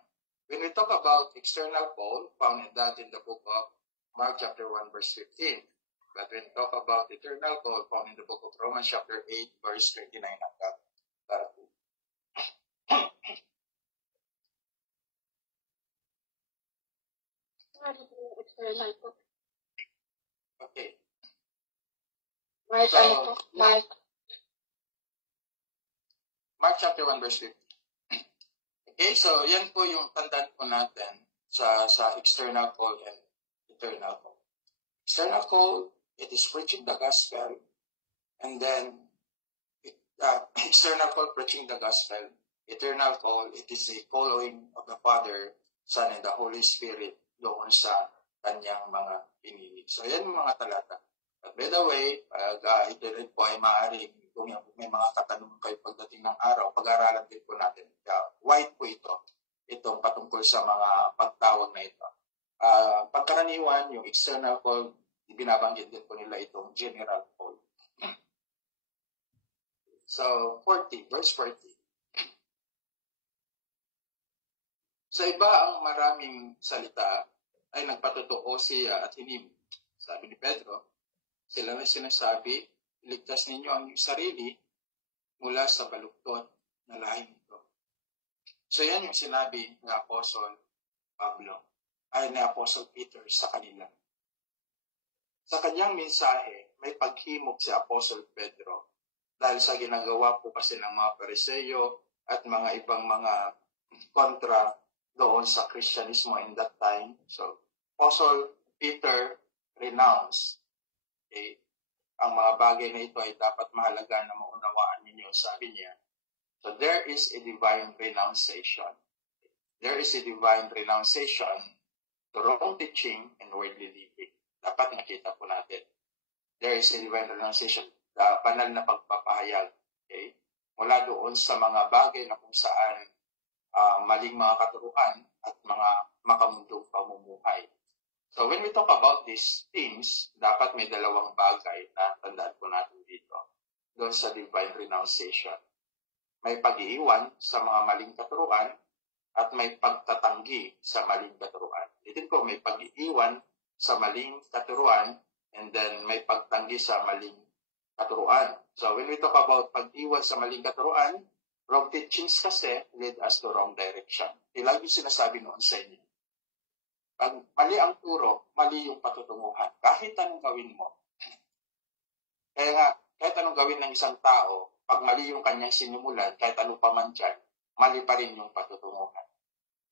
When we talk about external call, found in that in the book of Mark chapter 1 verse 15. But when we talk about eternal call, found in the book of Romans chapter 8 verse 29 hanggang 30. Okay. Mark, So, Mark chapter 1 verse 15. Okay, so yan po yung tandaan po natin sa external call and eternal call. External call, it is preaching the gospel, and then external call, preaching the gospel. Eternal call, it is a following of the Father, Son, and the Holy Spirit doon sa kanyang mga pinili. So yan yung mga talata. But by the way, ito rin po ay maaaring kung may mga katanungan kayo pagdating ng araw, pag-aralan din po natin. White po ito, itong patungkol sa mga pagtawag na ito. Pagkaraniwan, yung external call, binabanggit din po nila itong general call. So, 40, verse 40. Sa iba ang maraming salita ay nagpatotoo siya at hinim. Sabi ni Pedro, sila na sinasabi, iligtas ninyo ang sarili, mula sa baluktot na lahing ito. So yan yung sinabi ng Apostle ni Apostle Peter sa kanila. Sa kanyang mensahe, may paghimok si Apostle Pedro dahil sa ginagawa po kasi ng mga Pariseo at mga ibang mga kontra doon sa Kristyanismo in that time. So, Apostle Peter renounced. Okay? Ang mga bagay na ito ay dapat mahalaga na maunawaan ninyo, sabi niya. So, there is a divine renunciation. There is a divine renunciation to wrong teaching and worldly living. Dapat nakita po natin. There is a divine renunciation, banal na pagpapahayag. Okay? Mula doon sa mga bagay na kung saan maling mga katuruan at mga makamundong pamumuhay. So when we talk about these things, dapat may dalawang bagay na tandaan po natin dito. Doon sa divine renunciation. May pag-iiwan sa mga maling katuruan at may pagtatanggi sa maling katuruan. Dito po may pag-iiwan sa maling katuruan and then may pagtanggi sa maling katuruan. So when we talk about pag-iwan sa maling katuruan, wrong teachings kasi lead us to wrong direction. Lagi sinasabi noon sa inyo. Pag mali ang turo, mali yung patutunguhan. Kahit anong gawin mo. Kaya nga, kahit anong gawin ng isang tao, pag mali yung kanyang sinimulan, kahit ano pa man dyan, mali pa rin yung patutunguhan.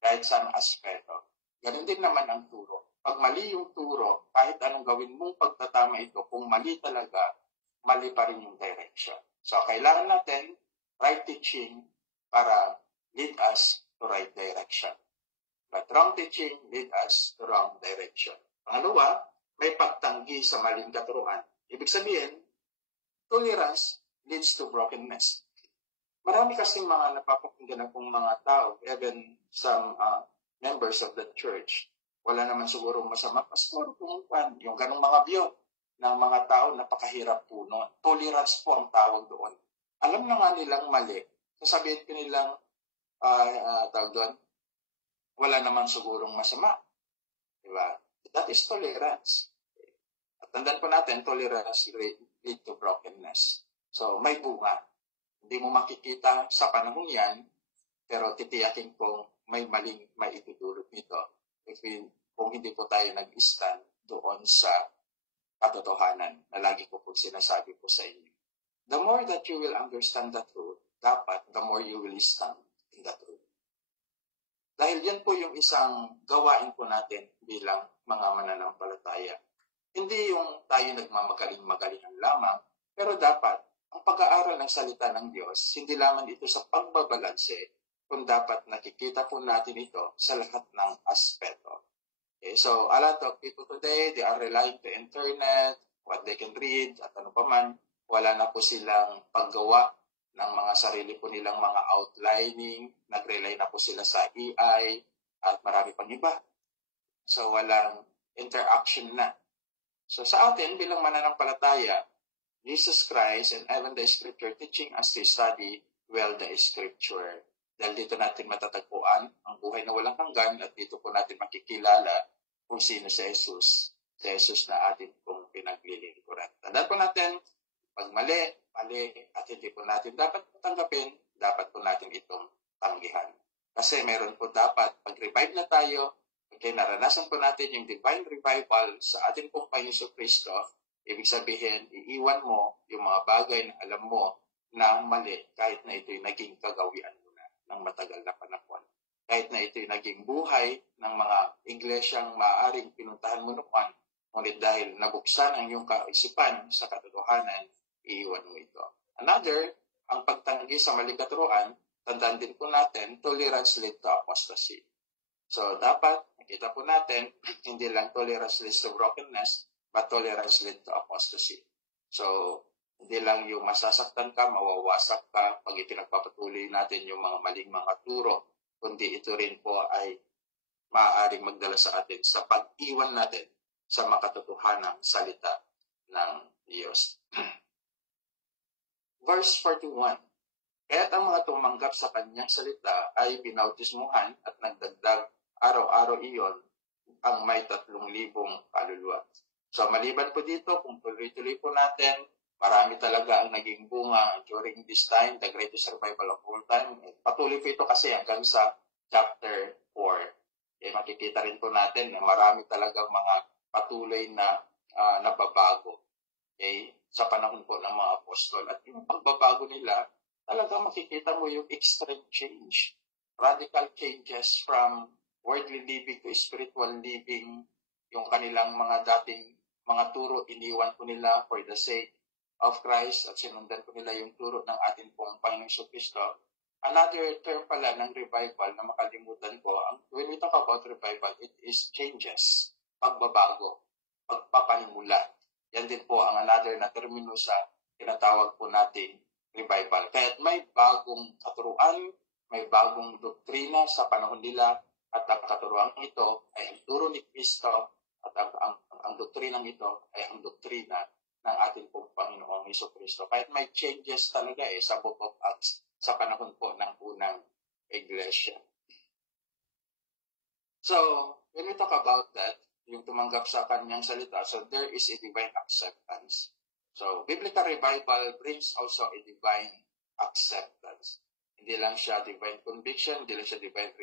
Kahit saan aspeto. Ganun din naman ang turo. Pag mali yung turo, kahit anong gawin mong pagtatama ito, kung mali talaga, mali pa rin yung direction. So, kailangan natin right teaching para lead us to right direction. But wrong teaching lead us to wrong direction. Pangalawa, may pagtanggi sa maling katuruan. Ibig sabihin, tolerance leads to brokenness. Marami kasing mga napapakinggan akong mga tao, even some members of the church, wala naman siguro masama. Siguro kung yung ganong mga view ng mga tao, napakahirap po noon. Tolerance po ang tawag doon. Alam na nga nilang mali. Sasabihin ko nilang, tawag doon, wala naman sigurong masama. Diba? That is tolerance. At tandaan po natin, tolerance lead to brokenness. So, may bunga. Hindi mo makikita sa panahon yan, pero titiyakin kong may maling maitutulot nito kung hindi po tayo nag-stand doon sa katotohanan na lagi ko po sinasabi po sa inyo. The more that you will understand the truth, dapat the more you will stand in the truth. Dahil yan po yung isang gawain po natin bilang mga mananampalataya. Hindi yung tayo nagmamagaling-magalingan lamang, pero dapat ang pag-aaral ng salita ng Diyos, hindi lamang ito sa pagbabalanse, kung dapat nakikita po natin ito sa lahat ng aspeto. Okay, so a lot of people today, they are relying to internet, what they can read, at ano pa man, wala na po silang paggawa ng mga sarili po nilang mga outlining, nag-rely na po sila sa AI, at marami pang iba. So walang interaction na. So sa atin, bilang mananampalataya, Jesus Christ and even the Scripture teaching us to study well the Scripture. Dahil dito natin matatagpuan ang buhay na walang hanggan at dito po natin makikilala kung sino si Jesus. Si Jesus na atin pong pinaglilingkuran. Tandaan po natin, pag mali at hindi po natin dapat tanggapin, dapat po natin itong tanggihan. Kasi meron po dapat, pag-revive na tayo, okay, naranasan po natin yung divine revival sa ating pong Panginoon Kristo. Ibig sabihin, iiwan mo yung mga bagay na alam mo na mali kahit na ito'y naging kagawian mo na ng matagal na panahon. Kahit na ito'y naging buhay ng mga iglesyang maaaring pinuntahan mo noon, ngunit dahil nabuksan ang iyong kaisipan sa katotohanan, iiwan mo ito. Another, ang pagtanggi sa maling katuruan, tandaan din po natin, tolerance leads to apostasy. So dapat, nakita po natin, hindi lang tolerance leads to brokenness, but tolerance leads to apostasy. So, hindi lang yung masasaktan ka, mawawasak ka, pag ipinagpapatuloy natin yung mga maling mga turo, kundi ito rin po ay maaaring magdala sa atin sa pag-iwan natin sa makatotohanang salita ng Diyos. Verse 41. Kaya't ang mga tumanggap sa kanyang salita ay binautismuhan at nagdagdag araw-araw iyon ang may 3,000 kaluluwa. So maliban po dito, kung tuloy-tuloy po natin Marami talaga ang naging bunga during this time, the greatest revival of all time. Patuloy po ito kasi hanggang sa chapter 4. Makikita rin po natin na marami talagang mga patuloy na nababago sa panahon po ng mga apostol. At yung pagbabago nila, talaga makikita mo yung extreme change. Radical changes from worldly living to spiritual living. Yung kanilang mga dating mga turo, iniwan ko nila for the sake of Christ at sinundan ko nila yung turo ng ating pong Panginoong Kristo. Another term pala ng revival na makalimutan ko, when we talk about revival, it is changes, pagbabago, pagpapanimula. Yan din po ang another na termino sa tinatawag po natin revival. Kaya may bagong katuruan, may bagong doktrina sa panahon nila at ang katuruan ito ay ang turo ni Kristo at ang doktrinang ito ay ang doktrina ng ating pong Panginoong Jesucristo. Kahit may changes talaga sa Book of Acts sa panahon po ng unang iglesia. So, when we talk about that, yung tumanggap sa kanyang salita, so there is a divine acceptance. So, biblical revival brings also a divine acceptance. Hindi lang siya divine conviction, hindi lang siya divine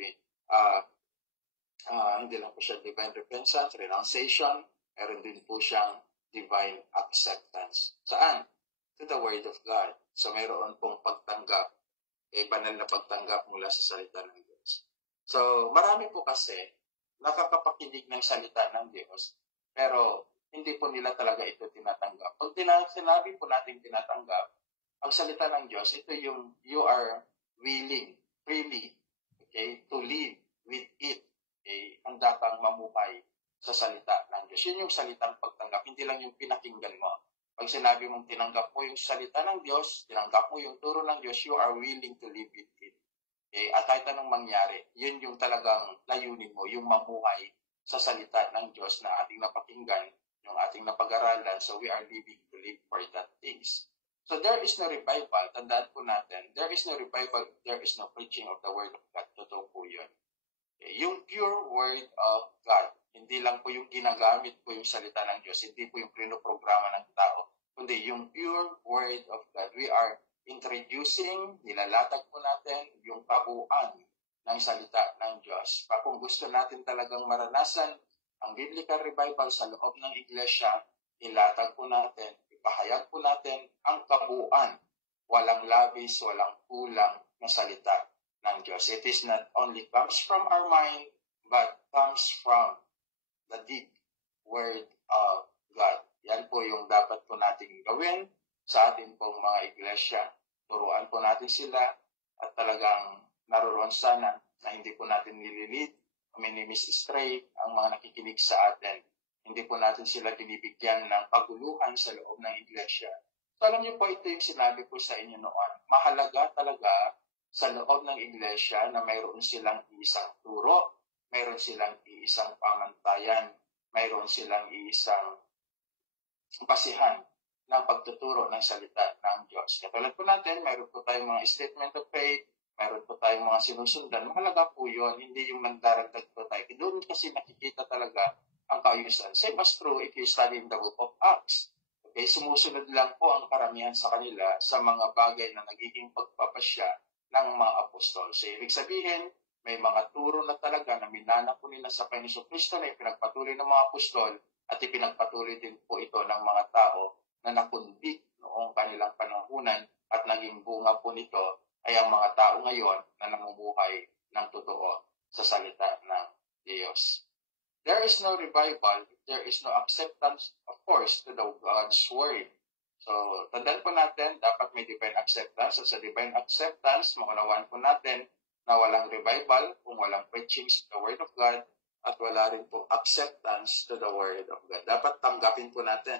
repentance, renunciation, meron din po siyang divine acceptance. Saan? To the Word of God. So, mayroon pong pagtanggap, banal na pagtanggap mula sa salita ng Diyos. So, marami po kasi nakakapakinig ng salita ng Diyos, pero hindi po nila talaga ito tinatanggap. Pag sinabi po natin tinatanggap, ang salita ng Diyos, ito yung you are willing, freely, to live with it. Handa kang mamuhay sa salita ng Diyos. Yun yung salitang pagtanggap, hindi lang yung pinakinggan mo. Pag sinabi mong tinanggap mo yung salita ng Diyos, tinanggap mo yung turo ng Diyos, you are willing to live with it. At kahit anong mangyari, yun yung talagang layunin mo, yung mamuhay sa salita ng Diyos na ating napakinggan, yung ating napag-aralan, so we are living to live for that things. So there is no revival, tandaan po natin, there is no revival, there is no preaching of the Word of God. Totoo po yun. Yung pure Word of God, hindi lang po yung ginagamit po yung salita ng Diyos, hindi po yung pinoprograma ng tao, kundi yung pure Word of God. We are introducing, nilalatag po natin yung kabuuan ng salita ng Diyos. Kung gusto natin talagang maranasan ang biblical revival sa loob ng iglesia, ilatag po natin, ipahayag po natin ang kabuuan, walang labis, walang kulang na salita ng Diyos. It is not only comes from our mind, but comes from the deep Word of God. Yan po yung dapat po natin gawin sa ating pong mga iglesia. Turuan po natin sila at talagang naroon sana na hindi po natin nililid o minimistray ang mga nakikinig sa atin. Hindi po natin sila binibigyan ng paguluhan sa loob ng iglesia. So alam niyo po, ito yung sinabi ko sa inyo noon. Mahalaga talaga sa loob ng iglesia na mayroon silang iisang turo, mayroon silang iisang pamantayan, mayroon silang iisang basihan ng pagtuturo ng salita ng Diyos. Katulad po natin, mayroon po tayong mga statement of faith, mayroon po tayong mga sinusundan. Mahalaga po yun, hindi yung nandaragdag po tayo. Doon kasi nakikita talaga ang kaayusan. Same as true if you study in the Book of Acts. Sumusunod lang po ang karamihan sa kanila sa mga bagay na nagiging pagpapasya ng mga apostol. So, ibig sabihin, may mga turo na talaga na minana po nila sa Panginoong Kristo na ipinagpatuloy ng mga apostol at ipinagpatuloy din po ito ng mga tao na nakundik noong kanilang panahunan at naging bunga po nito ay ang mga tao ngayon na namumuhay ng totoo sa salita ng Diyos. There is no revival, there is no acceptance, of course, to the God's Word. So, tandaan po natin, dapat may divine acceptance. At sa divine acceptance, maunawaan po natin na walang revival kung walang preaching sa the Word of God at wala rin po acceptance to the Word of God. Dapat tanggapin po natin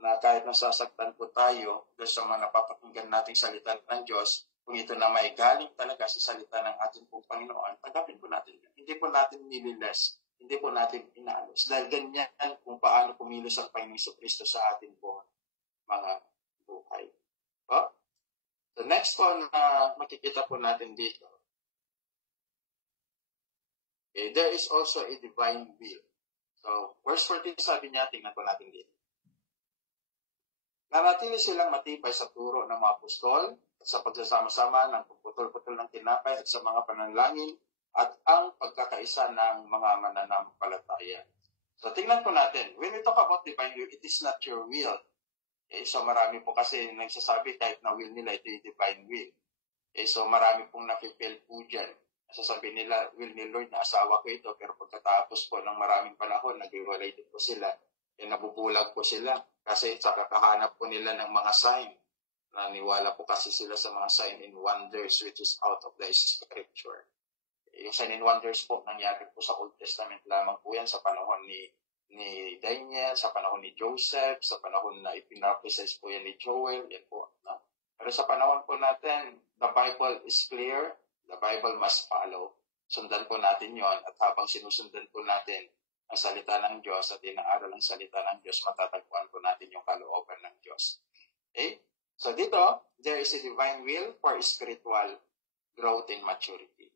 na kahit nasasaktan po tayo doon sa mga napapakinggan nating salita ng Diyos, kung ito na may galing talaga sa salita ng ating pong Panginoon, tanggapin po natin. Hindi po natin nililes, hindi po natin inaalos. Dahil ganyan kung paano pumilos ang Panginoong Kristo sa ating pong mga buhay. So, the next one na makikita po natin dito, there is also a divine will. So, verse 14 sabi niya, tingnan po natin dito. Nanatili silang matibay sa turo ng mga apostol, sa pagsasama-sama ng pagputol-putol ng tinapay at sa mga pananalangin at ang pagkakaisa ng mga mananampalataya. So tingnan po natin, when we talk about divine will, it is not your will. So marami po kasi nagsasabi kahit na will nila, ito yung divine will. So marami pong nafe-fail po dyan. Sasabihin nila, will ni Lord na asawa ko ito, pero pagkatapos po ng maraming panahon, nag-iwalay din po sila. Nabubulag po sila kasi sa kakahanap po nila ng mga sign. Naniwala po kasi sila sa mga sign and wonders which is out of the scripture. Yung sign and wonders po, nangyari po sa Old Testament lamang po yan sa panahon ni Daniel, sa panahon ni Joseph, sa panahon na ipinaprophesize po yan ni Joel, yan po. No? Pero sa panahon po natin, the Bible is clear, the Bible must follow. Sundan po natin yon at habang sinusundan po natin ang salita ng Diyos at inaaral ang salita ng Diyos, matatagpuan po natin yung kalooban ng Diyos. Okay? So dito, there is a divine will for spiritual growth and maturity.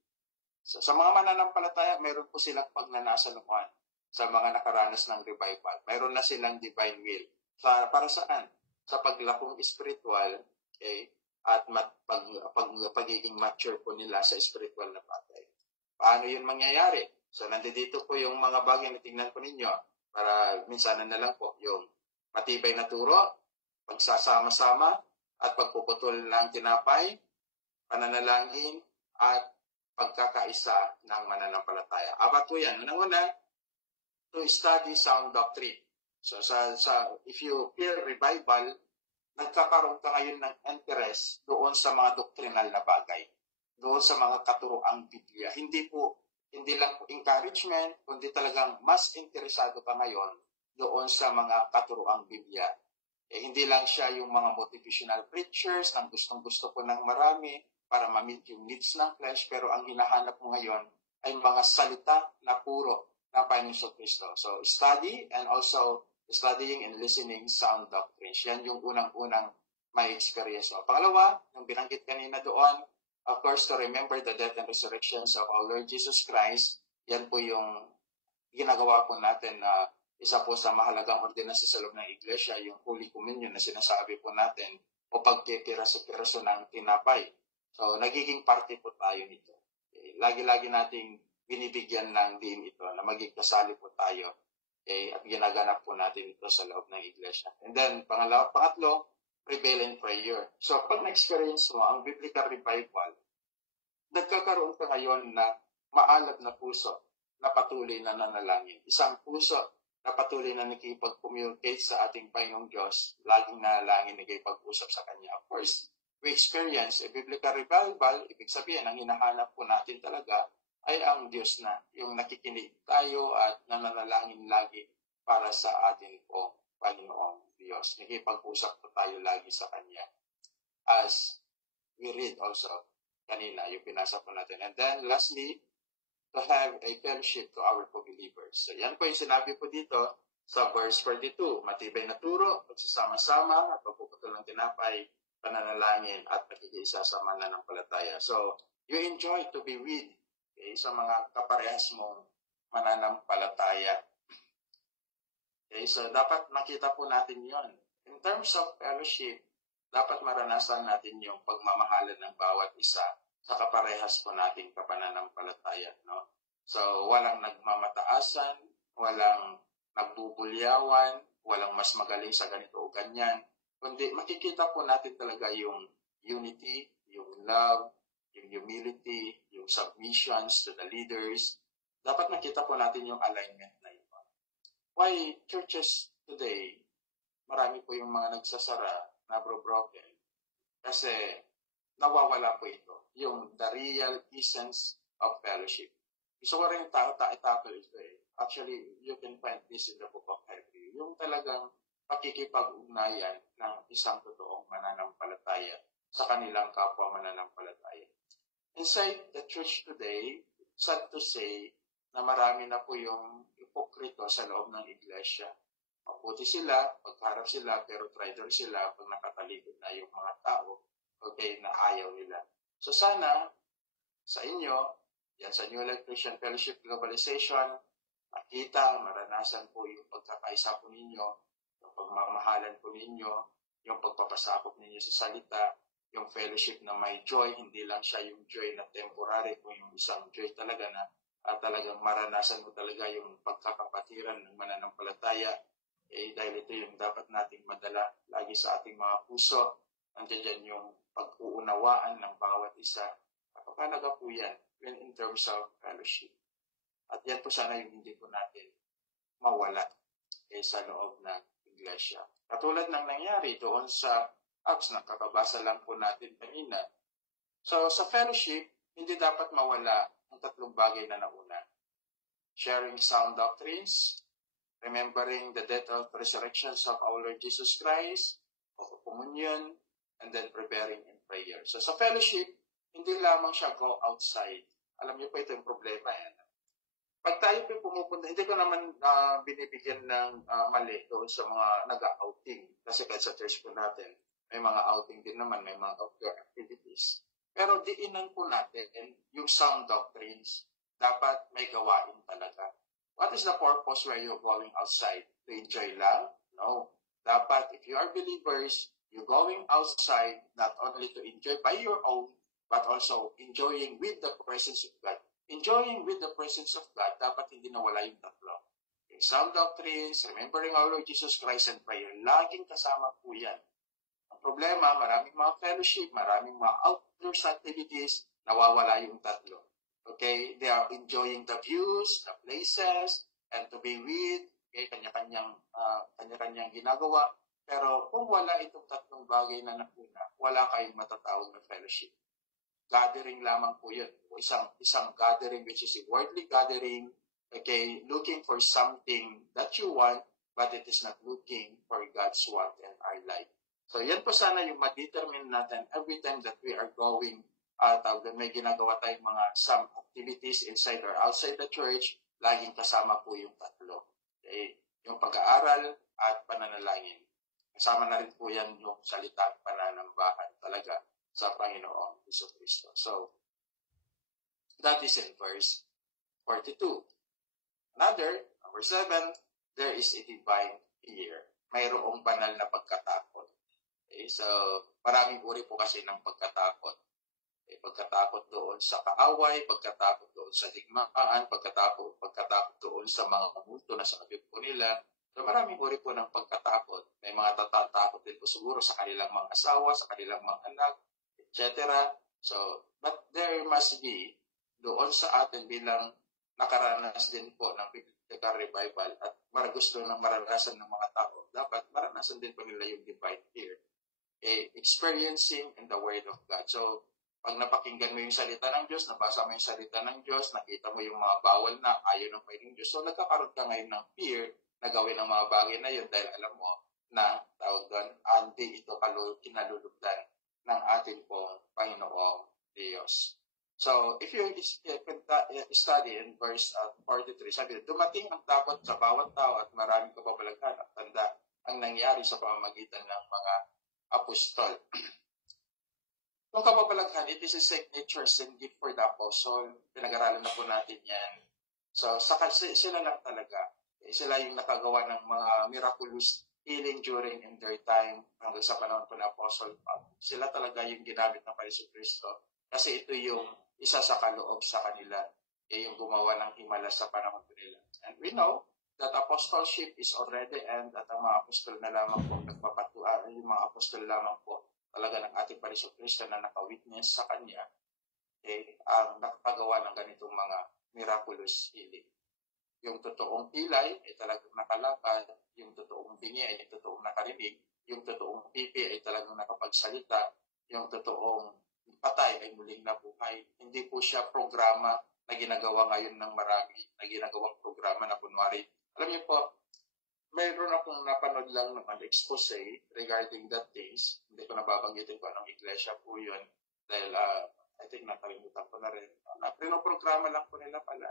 So sa mga mananampalataya, meron po silang pagnanasa noon sa mga nakaranas ng revival. Meron na silang divine will. Para saan? Sa paglakong spiritual, okay? At pagiging mature po nila sa spiritual na bagay. Paano yun mangyayari? So, nandito po yung mga bagay na tingnan po ninyo para minsanan na lang po yung matibay na turo, pagsasama-sama, at pagpuputol ng tinapay, pananalangin, at pagkakaisa ng mananampalataya. Apat po yan. Unang-una, to study sound doctrine. So, if you hear revival, nagkakaroon ka ngayon ng interest doon sa mga doktrinal na bagay, doon sa mga katuroang Biblia. Hindi lang po encouragement, kundi talagang mas interesado ka ngayon doon sa mga katuroang Biblia. Hindi lang siya yung mga motivational preachers, ang gustong-gusto po ng marami para ma-meet yung needs ng flesh, pero ang hinahanap mo ngayon ay mga salita na puro ng Panginoon Kristo. So, study and also studying and listening sound doctrines. Yan yung unang-unang may experience. So, pangalawa, yung binanggit kanina doon, of course, to remember the death and resurrections of our Lord Jesus Christ. Yan po yung ginagawa po natin na isa po sa mahalagang ordinansa sa loob ng iglesia, yung Holy Communion na sinasabi po natin o pagpipiraso-piraso ng tinapay. So, nagiging parte po tayo nito. Okay. Lagi-lagi nating binibigyan ng din ito na maging kasali po tayo at ginaganap po natin ito sa loob ng iglesia. And then, pangatlo, prevalent prayer. So, pag na-experience mo ang biblical revival, nagkakaroon ka ngayon na maalab na puso na patuloy na nanalangin. Isang puso na patuloy na nakipag-communicate sa ating Panginoong Diyos, laging nanalangin, nakipag-usap sa Kanya. Of course, we experience a biblical revival, ibig sabihin, ang hinahanap po natin talaga ay ang Diyos na, yung nakikinig tayo at nananalangin lagi para sa atin po, Panginoong Diyos. Nakipag-usap po tayo lagi sa Kanya. As we read also kanina, yung pinasa po natin. And then, lastly, to have a fellowship to our co-believers. So, yan po yung sinabi po dito sa verse 42. Matibay na turo, pagsasama-sama, at pagpuputol ng tinapay, pananalangin, at pagkikaisa sa mananampalataya. So, you enjoy to be with sa mga kaparehas mong mananampalataya. Okay, so dapat makita po natin yon. In terms of fellowship, dapat maranasan natin yung pagmamahalan ng bawat isa sa kaparehas po nating kapananampalataya. No? So, walang nagmamataasan, walang nagbubulyawan, walang mas magaling sa ganito o ganyan. Kundi makikita po natin talaga yung unity, yung love, yung humility, yung submissions to the leaders. Dapat nakita po natin yung alignment na ito. Why churches today, marami po yung mga nagsasara, broken, kasi nawawala po ito, yung the real essence of fellowship. Gusto ko rin tackle ito eh. Actually, you can find this in the book of Hebrews. Yung talagang pakikipag-ugnayan ng isang totoong mananampalataya sa kanilang kapwa mananampalataya. Inside the church today, sad to say na marami na po yung hipokrito sa loob ng iglesia. Mabuti sila, pagharap sila, pero traitor sila pag nakatalikod na yung mga tao, okay, na ayaw nila. So sana, sa inyo, yan sa New Life Christian Fellowship Globalization, makita, maranasan po yung pagkakaisa po ninyo, yung pagmamahalan po ninyo, yung pagpapasakop ninyo sa salita, yung fellowship na may joy, hindi lang siya yung joy na temporary, kung yung isang joy talaga na talagang maranasan mo talaga yung pagkakapatiran ng mananampalataya, dahil ito yung dapat nating madala lagi sa ating mga puso. Nandiyan dyan yung pag-uunawaan ng bawat isa. Napakalaga po yan in terms of fellowship. At yan po sana yung hindi po natin mawala sa loob ng iglesia. Katulad ng nangyari doon sa Acts, nakakabasa lang po natin kanina. So sa fellowship, hindi dapat mawala ang tatlong bagay na nauna. Sharing sound doctrines, remembering the death and resurrections of our Lord Jesus Christ, of communion, and then preparing in prayer. So sa fellowship, hindi lamang siya go outside. Alam niyo po ito yung problema. Pag tayo po pumupunta, hindi ko naman binibigyan ng mali doon sa mga nag-outing. Kasi kahit sa church po natin, may mga outing din naman, may mga outdoor activities. Pero diinan po natin yung sound doctrines. Dapat may gawain talaga. What is the purpose where you're going outside? To enjoy lang? No. Dapat, if you are believers, you're going outside not only to enjoy by your own, but also enjoying with the presence of God. Enjoying with the presence of God, dapat hindi nawala yung tatlo. Yung sound doctrines, remembering our Lord Jesus Christ, and prayer, laging kasama po yan. Ang problema, maraming mga fellowship, maraming mga outdoor activities, nawawala yung tatlo. Okay, they are enjoying the views, the places, and to be with, okay, kanya-kanyang ginagawa. Pero kung wala itong tatlong bagay na nakuna, wala kayong matatawag na fellowship. Gathering lamang po yun. Isang gathering which is a worldly gathering, okay, looking for something that you want, but it is not looking for God's want in our life. So yan po sana yung ma-determine natin every time that we are going may ginagawa tayong mga some activities inside or outside the church, laging kasama po yung tatlo. Okay? Yung pag-aaral at pananalangin. Kasama na rin po yan yung salita at pananambahan talaga sa Panginoong Jesucristo. So, that is in verse 42. Number 7, there is a divine fear. Mayroong banal na pagkatakot. Okay, so, maraming uri po kasi ng pagkatakot. Okay, pagkatakot doon sa kaaway, pagkatakot doon sa digmaan, pagkatakot doon sa mga multo na sa po nila. So, maraming uri po ng pagkatakot. May mga tatatakot din po siguro sa kanilang mga asawa, sa kanilang mga anak, etc. So, but there must be, doon sa atin bilang nakaranas din po ng biblical revival at gusto ng maranasan ng mga tao, dapat maranasan din po nila yung divine fear. Experiencing in the Word of God. So, pag napakinggan mo yung salita ng Diyos, nabasa mo yung salita ng Diyos, nakita mo yung mga bawal na ayaw ng Panginoong Diyos, so nagkakaroon ka ngayon ng fear na gawin ang mga bagay na yun dahil alam mo na tawag doon, hindi ito kinalulugdan ng ating pong Panginoong Diyos. So, if you study in verse 43, sabi, dumating ang takot sa bawat tao at maraming kababalaghan at tanda ang nangyari sa pamamagitan ng mga apostol. Kung kababalaghan, it is a signature and gift for the apostle. Pinag-aralan na po natin yan. So, sila lang talaga. Sila yung nakagawa ng mga miraculous healing during in their time hanggang sa panahon po ng Apostle Paul. Sila talaga yung ginamit ng Panginoon Kristo kasi ito yung isa sa kaloob sa kanila, yung gumawa ng himala sa panahon po nila. And we know that apostleship is already and at ang mga apostol na lamang po yung mga apostol lamang po talaga ng ating Panginoon Kristo na naka-witness sa Kanya ang nakapagawa ng ganitong mga miraculous healing. Yung totoong pilay ay talagang nakalakad, yung totoong bingi ay totoong nakarinig, yung totoong pipi ay talagang nakapagsalita, yung totoong patay ay muling nabuhay. Hindi po siya programa na ginagawa ngayon ng marami, na ginagawang programa na kunwari. Alam niyo po, mayroon akong napanood lang ng expose regarding that things. Hindi ko nababanggitin ko anong iglesia po yun dahil I think nakalimutan ko na rin. Pinoprograma lang po nila pala.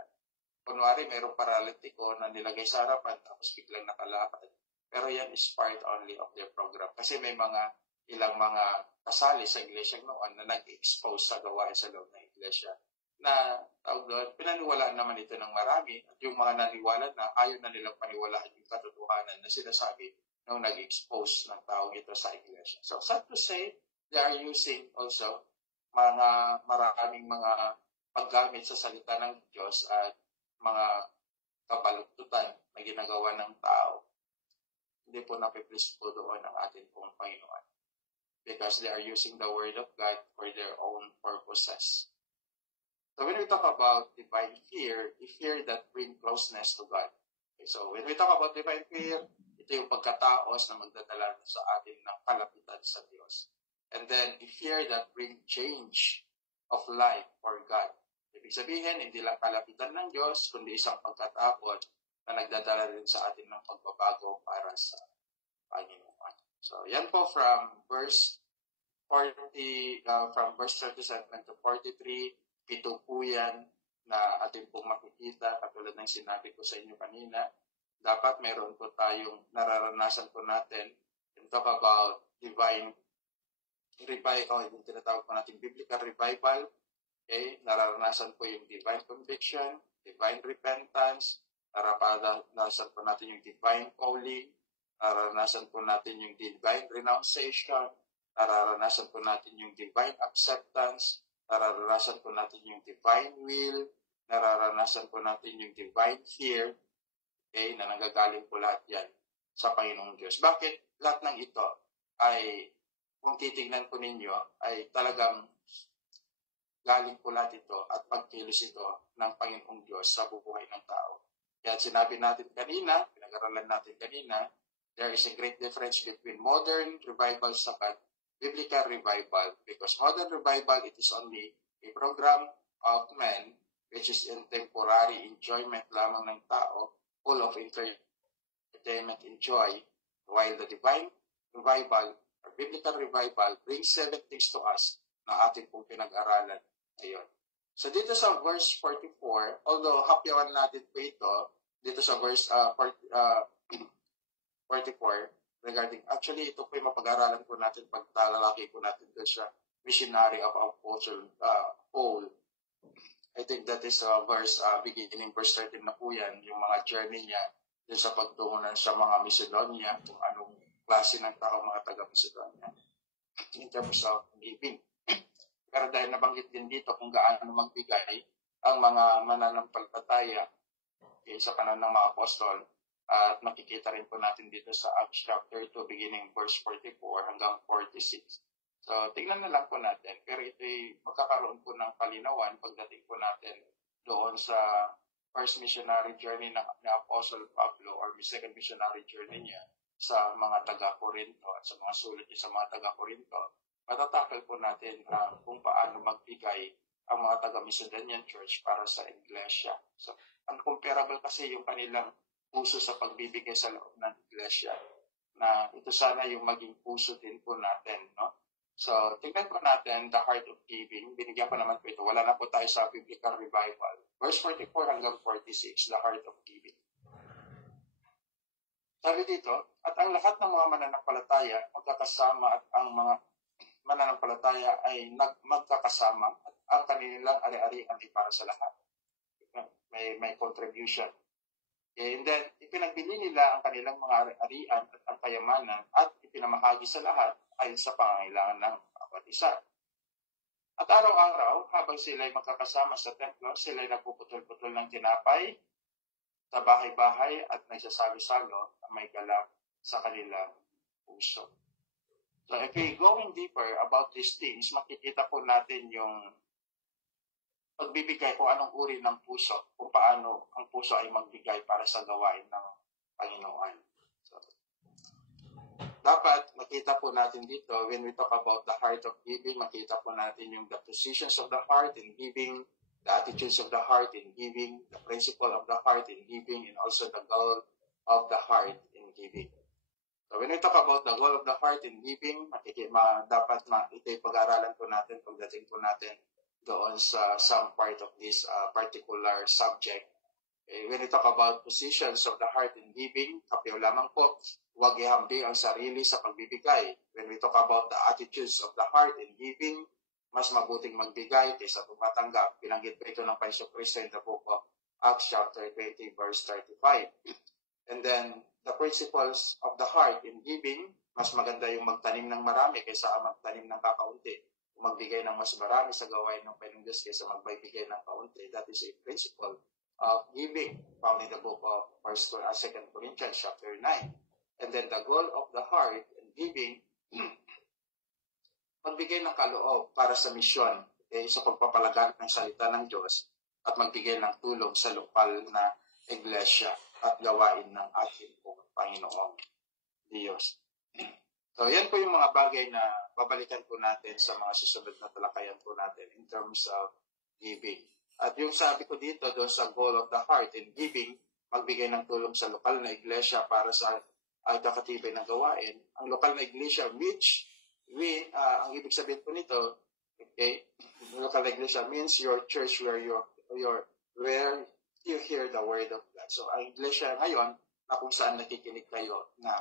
Kunwari, mayroong paralitiko na nilagay sa harapan tapos biglang nakalakad. Pero yan is part only of their program. Kasi may ilang mga kasali sa iglesia noon na nag-expose sa gawain sa loob ng iglesia na pinaniwalaan naman ito ng marami at yung mga naniwala na ayaw na nilang paniwalaan yung katotohanan na sinasabi nung nag-expose ng tao ito sa iglesia. So, sad to say, they are using also maraming mga paggamit sa salita ng Diyos at mga kabalututan na ginagawa ng tao. Hindi po napiplis po doon ang ating pong Panginoon. Because they are using the Word of God for their own purposes. So when we talk about divine fear, the fear that brings closeness to God. Okay, so when we talk about divine fear, ito yung pagkataos na magdadala sa atin ng kalapitan sa Diyos. And then, the fear that brings change of life for God. Ibig sabihin, hindi lang kalapitan ng Diyos, kundi isang pagkatapos na nagdadala rin sa atin ng pagbabago para sa Panginoon. So, yan po from verse 37 to 43, pito po yan na ating pong makikita, katulad ng sinabi ko sa inyo kanina. Dapat meron po tayong nararanasan po natin and talk about divine revival, yung tinatawag po natin biblical revival. Okay? Nararanasan po yung divine conviction, divine repentance, nararanasan po natin yung divine calling, nararanasan po natin yung divine renunciation, nararanasan po natin yung divine acceptance, nararanasan po natin yung divine will, nararanasan po natin yung divine fear, okay, na nanggagaling po lahat yan sa Panginoong Diyos. Bakit? Lahat ng ito ay, kung titignan po ninyo, ay talagang galing po lahat ito at pagkilos ito ng Panginoong Diyos sa bubuhay ng tao. Kaya sinabi natin kanina, pinag-aralan natin kanina, there is a great difference between modern revival sa biblical revival, because modern revival, it is only a program of men which is in temporary enjoyment lamang ng tao, full of entertainment and joy, while the divine revival or biblical revival brings 7 things to us na ating pong pinag-aralan ngayon. So dito sa verse 44, although hapyawan natin po ito, dito sa verse 44, regarding, actually, ito po yung mapag-aralan po natin pagtalalaki po natin doon sa missionary of Apostle Paul. I think that is beginning verse 13 na po yan, yung mga journey niya doon sa pagtungo sa mga Macedonia, kung anong klase ng tao mga taga-Macedonia in terms of giving. Pero dahil nabanggit din dito kung gaano magbigay ang mga mananampalataya sa kanan ng mga apostol, at makikita rin po natin dito sa Acts chapter 2, beginning verse 44 hanggang 46. So, tingnan na lang po natin. Pero ito'y magkakaroon po ng kalinawan pagdating po natin doon sa first missionary journey ni Apostle Pablo or second missionary journey niya sa mga taga-Corinto at sa mga sulat niya sa mga taga-Corinto. Matatakal po natin kung paano magbigay ang mga taga-Macedonian church para sa iglesia. So, uncomparable kasi yung kanilang puso sa pagbibigay sa loob ng iglesia, na ito sana yung maging puso din po natin, no? So, tingnan po natin the heart of giving. Binigyan ko naman po ito. Wala na po tayo sa biblical revival. Verse 44 hanggang 46, the heart of giving. Sabi dito, at ang lahat ng mga mananampalataya magkakasama at ang mga mananampalataya ay magkakasama at ang kanilang ari-arian ay para sa lahat. May contribution. And then, ipinagbili nila ang kanilang mga ari-arian at ang kayamanan at ipinamahagi sa lahat ayon sa pangangailangan ng bawat isa. At araw-araw, habang sila'y magkakasama sa templo, sila'y nagpuputol-putol ng tinapay sa bahay-bahay at nagsasalo-salo na may galak sa kanilang puso. So, if we going deeper about these things, makikita po natin yung pagbibigay kung anong uri ng puso, kung paano ang puso ay magbigay para sa gawain ng Panginoon. So, dapat makita po natin dito, when we talk about the heart of giving, makita po natin yung the positions of the heart in giving, the attitudes of the heart in giving, the principle of the heart in giving, and also the goal of the heart in giving. So when we talk about the goal of the heart in giving, dapat ito'y pag-aaralan po natin, pagdating po natin doon sa some part of this particular subject. When we talk about positions of the heart in giving, kapyaw lamang po, huwag ihambing ang sarili sa pagbibigay. When we talk about the attitudes of the heart in giving, mas mabuting magbigay kaysa tumatanggap. Binanggit po ito ng Panginoong Kristo in the book of Acts chapter 20 verse 35. And then, the principles of the heart in giving, mas maganda yung magtanim ng marami kaysa magtanim ng kakaunti. Magbigay ng mas marami sa gawain ng Panginoon Diyos kaysa magbibigay ng kaunti. That is a principle of giving found in the book of 2 Corinthians chapter 9. And then the goal of the heart in giving, magbigay ng kaloob para sa misyon, sa pagpapalaganap ng salita ng Diyos at magbigay ng tulong sa lokal na iglesia at gawain ng ating Panginoong Diyos. So, yan po yung mga bagay na babalikan po natin sa mga susunod na talakayan po natin in terms of giving. At yung sabi ko dito, doon sa goal of the heart in giving, magbigay ng tulong sa lokal na iglesia para sa kakatibay ng gawain. Ang lokal na iglesia, which ang ibig sabihin po nito, okay, local iglesia means your church where you hear the word of God. So, ang iglesia ngayon, na kung saan nakikinig kayo na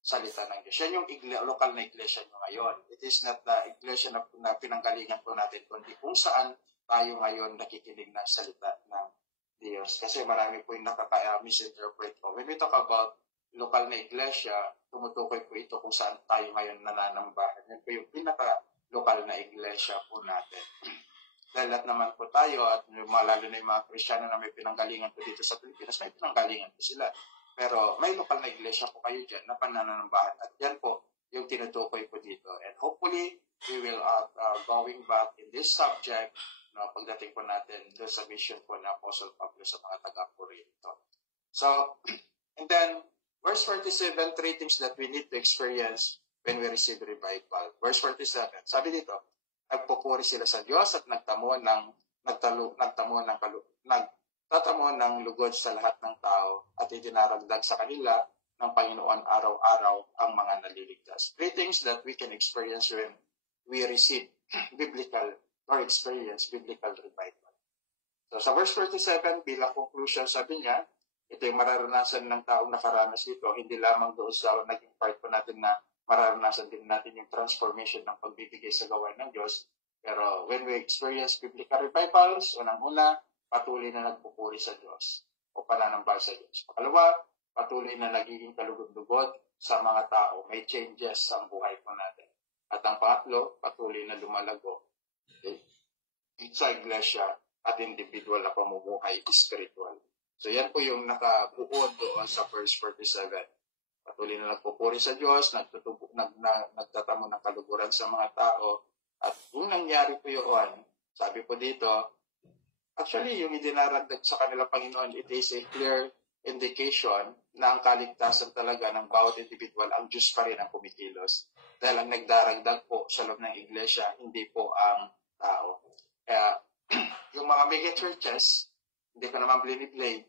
salita ng Diyos. Yan yung local na iglesia nyo ngayon. It is not the iglesia na pinanggalingan po natin, kundi kung saan tayo ngayon nakikinig ng salita ng Diyos. Kasi marami po yung misinterpret po. When we talk about local na iglesia, tumutukoy po ito kung saan tayo ngayon nananambahan. Yan po yung pinaka-local na iglesia po natin. Dahil lahat naman po tayo, at lalo na yung mga Kristiyano na may pinanggalingan po dito sa Pilipinas, may pinanggalingan po sila. Pero may lokal na iglesia po kayo dyan na pananambahan. At yan po yung tinutukoy po dito. And hopefully, we will going back in this subject pagdating po natin doon sa mission po na Apostle Pablo sa mga taga-Corinto. So, and then, verse 47, three things that we need to experience when we receive revival. Verse 47, sabi dito, nagpupuri sila sa Diyos at nagtamo ng lugod sa lahat ng tao at itinaragdag sa kanila ng Panginoon araw-araw ang mga naliligtas. Three things that we can experience when we receive experience biblical revival. So sa verse 37, bilang conclusion, sabi niya, ito yung mararanasan ng taong nakaranas dito, hindi lamang doon sa naging part po natin na mararanasan din natin yung transformation ng pagbibigay sa gawain ng Diyos. Pero when we experience biblical revivals, unang-una, patuloy na nagpupuri sa Diyos o pananambal sa Diyos. Pangalawa, patuloy na nagiging kalugod-lugod sa mga tao. May changes sa buhay po natin. At ang pangatlo, patuloy na lumalago sa iglesia at individual na pamumuhay spiritual. So yan po yung nakabuod doon sa verse 47. Patuloy na nagpupuri sa Diyos, nagtatamo ng kaluguran sa mga tao. At kung nangyari po yun, sabi po dito, actually, yung idinaragdag sa kanila Panginoon, it is a clear indication na ang kaligtasan talaga ng bawat individual, ang Diyos pa rin ang kumikilos. Dahil ang nagdaragdag po sa loob ng iglesia, hindi po ang tao. Kaya, yung mga mega churches, hindi ko naman blame.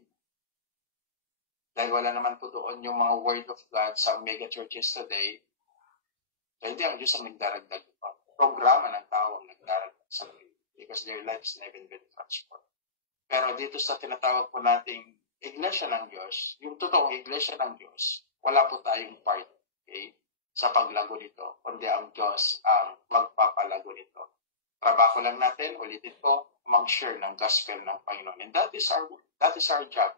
Dahil wala naman po doon yung mga word of God sa mega churches today. Kaya hindi ang Diyos ang nagdaragdag po. Programa ng tao ang nagdaragdag sa kanila. Because their lives never been transformed. Pero dito sa tinatawag po nating iglesia ng Diyos, yung totoong iglesia ng Diyos, wala po tayong part, okay, sa paglago nito, kundi ang Diyos ang magpapalago nito. Trabaho lang natin, ulitin po, mag-share ng gospel ng Panginoon. And that is our job.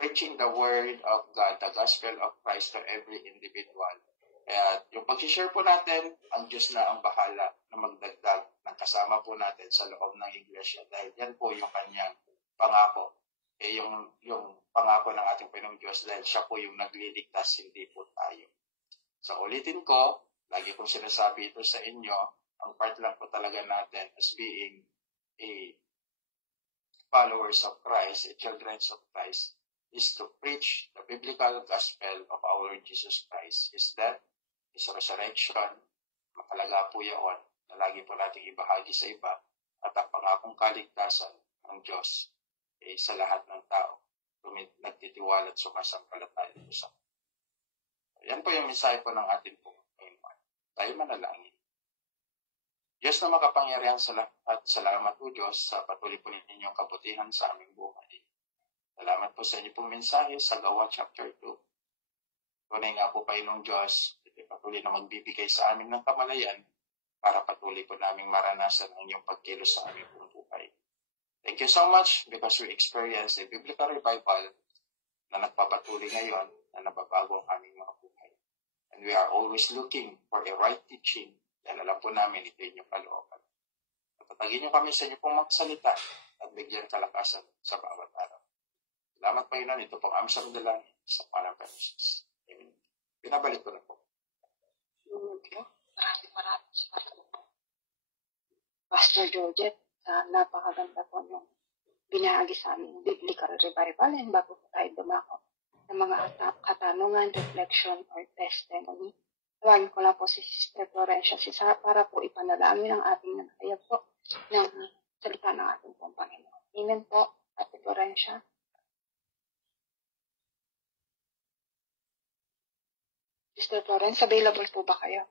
Preaching the word of God, the gospel of Christ to every individual. Kaya yung pag-share po natin, ang Diyos na ang bahala na magdagdag ng kasama po natin sa loob ng iglesia. Dahil yan po yung kanyang pangako. Yung pangako ng ating Panginoong Diyos dahil siya po yung nagliligtas, hindi po tayo. So ulitin ko, lagi kong sinasabi ito sa inyo, ang part lang po talaga natin as being a followers of Christ, a children of Christ, is to preach the biblical gospel of our Lord Jesus Christ. His death, His resurrection, makalaga po yaon na lagi po nating ibahagi sa iba at ang pangakong kaligtasan ng Diyos sa lahat ng tao nagtitiwala at sumasampalataya po sa Yan po yung mensahe po ng ating Panginoon. Tayo manalangin. Diyos na makapangyarihan sa lahat, salamat po Diyos sa patuloy po ninyong kabutihan sa aming buhay. Salamat po sa inyo pong mensahe sa Gawa chapter 2. Tunay nga po Panginoong Diyos, patuloy na magbibigay sa amin ng kamalayan para patuloy po naming maranasan ang inyong pagkilos sa aming buhay. Thank you so much because we experienced a biblical revival na nagpapatuloy ngayon na nababago ang aming mga buhay. And we are always looking for a right teaching dahil alam po namin ito inyong kalooban. Tatagin niyo kami sa inyo pong magsalita at bigyan kalakasan sa bawat araw. Salamat Panginoon, ito pong aming sarundalan sa pangalan ng Jesus. Amen. Pinabalik ko na po. Maraming salamat. Pastor Georgette, napakaganda po yung binahagi sa aming biblical revival. And bago po tayo dumako ng mga katanungan, reflection, or testimony, tawagin ko lang po si Sister Florencia Cesar para po ipanalangin ang ating nagkayag po ng salita ng ating pong Panginoon. Amen po, Ate Florencia. Sister Florence, available po ba kayo?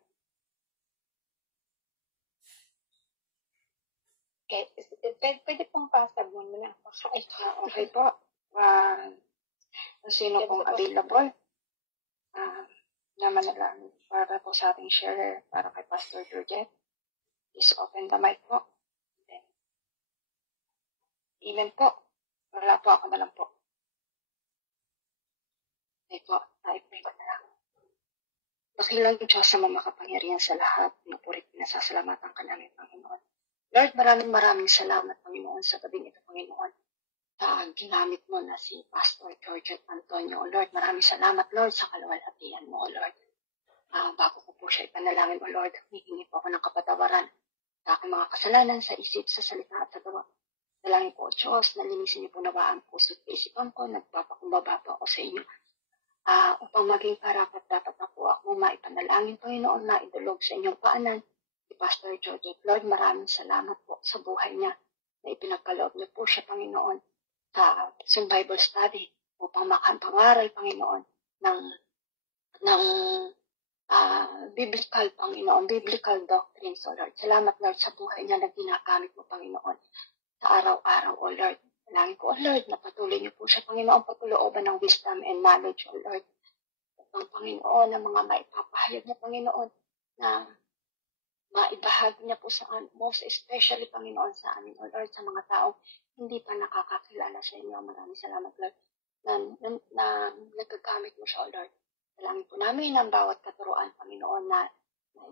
Okay, pwede pong pasag mo na. Okay po. Sino pong available? Na manalangin para po sa ating share para kay Pastor Georgette. Please open the mic po. Amen po. Wala po, ako na lang po. Okay po, tayo ko na lang. Dakilang Diyos sa makapangyarihan sa lahat, mapurit pinasasalamatan ka namin, Panginoon. Lord, maraming salamat, Panginoon, sa gabing ito, Panginoon. Ginamit mo na si Pastor Georgette Antonio. Lord, maraming salamat, Lord, sa kaluwalhatian mo, Lord. Bago ko po siya ipanalangin, Lord, hihingi po ako ng kapatawaran sa aking mga kasalanan sa isip, sa salita at sa gawa. Dalangin po, Diyos, nalinisin niyo po nawa ang puso at isipan ko, nagpapakumbaba po ako sa inyo. Upang maging karapat dapat na po ako maipanalangin, Panginoon, maidulog sa inyong paanan si Pastor Georgette. Lord, maraming salamat po sa buhay niya na ipinagkaloob niyo po siya, Panginoon, sa Bible study upang makapangaral, Panginoon, ng biblical, Panginoon, biblical doctrines, O Lord. Salamat, Lord, sa buhay niya na ginagamit mo, Panginoon, sa araw-araw, O Lord. Dalangin ko, O Lord, na patuloy niyo po siya, Panginoon, pagkulooban ng wisdom and knowledge, O Lord. Upang, Panginoon, ang mga maipapahayag niya, Panginoon, na maibahagi niya po sa most especially, Panginoon, sa amin, O Lord, sa mga taong hindi pa nakakakilala sa inyo. Maraming salamat, Lord, na nagagamit mo siya, O Lord. Dalangin po namin ang bawat katuruan, Panginoon, na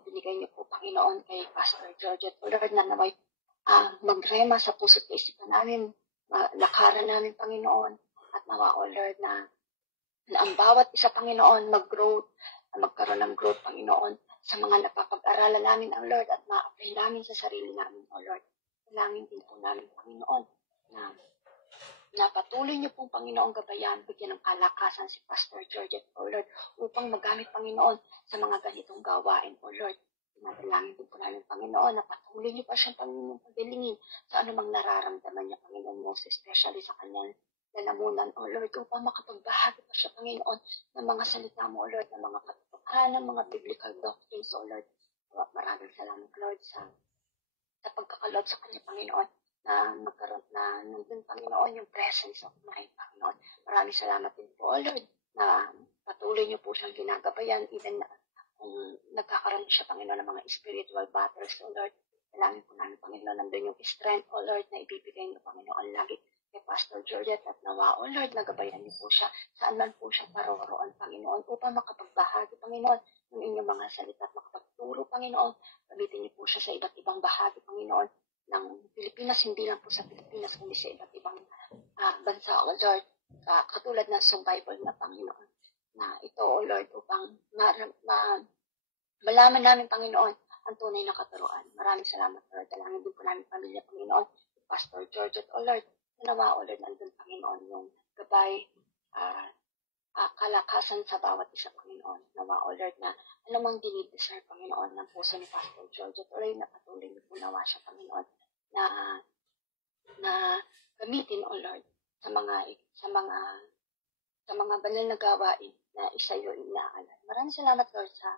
ibinigay niyo po, Panginoon, kay Pastor Georgette, O Lord, na naway magrema sa puso't isipan namin, lakaran namin, Panginoon, at nawa, O Lord, na ang bawat isa, Panginoon, magkaroon ng growth, Panginoon, sa mga napapag-aralan namin ang Lord at ma-apply namin sa sarili namin, O Lord. Dalangin din po namin, Panginoon, na patuloy niyo pong, Panginoon, gabayan, bigyan ng kalakasan si Pastor Georgette, O Lord, upang magamit, Panginoon, sa mga ganitong gawain, O Lord. Pinadalangin din po namin, Panginoon, na patuloy niyo pa siyang, Panginoon, pagdalingin sa anumang nararamdaman niya, Panginoon, most especially sa kanyang lalamunan, O Lord, upang makapagbahagi pa siya, Panginoon, ng mga salita mo, O Lord, ng mga katotohanan, ng mga biblical doctrines, O Lord. Maraming salamat, Lord, sa pagkakaloob sa kanya, Panginoon, na magkaroon na nandun, Panginoon, yung presence of mind, Panginoon. Maraming salamat din po, O Lord, na patuloy niyo po siyang ginagabayan, even na kung nagkakaroon siya, Panginoon, ng mga spiritual battles, O Lord. Dalangin po namin, Panginoon, nandun yung strength, O Lord, na ibibigay niyo, Panginoon, lagi kay Pastor Georgette at nawa, O Lord, nagabayan niyo po siya, saan man po siya paroroon, Panginoon, upang makapagbahagi, Panginoon, ng inyong mga salita at makapagturo, Panginoon. Gamitin niyo po siya sa iba't ibang bahagi, Panginoon, ng Pilipinas, hindi lang po sa Pilipinas, kundi sa iba't ibang bansa, O Lord, katulad ng Bible na, Panginoon, na ito, O Lord, upang malaman namin, Panginoon, ang tunay na katuruan. Maraming salamat, Lord. Dalangin din po namin pamilya, Panginoon, Pastor Georgette, O Lord, nawa, O Lord, nandun, Panginoon, yung gabay, kalakasan sa bawat isa, Panginoon. Nawa, O Lord, na anumang dinideserve, Panginoon, ng puso ni Pastor Georgette, O Lord, na patuloy niyo po nawa siya, Panginoon, na gamitin, O Lord, sa mga banal na gawain na isa yun inaalan. Maraming salamat, Lord, sa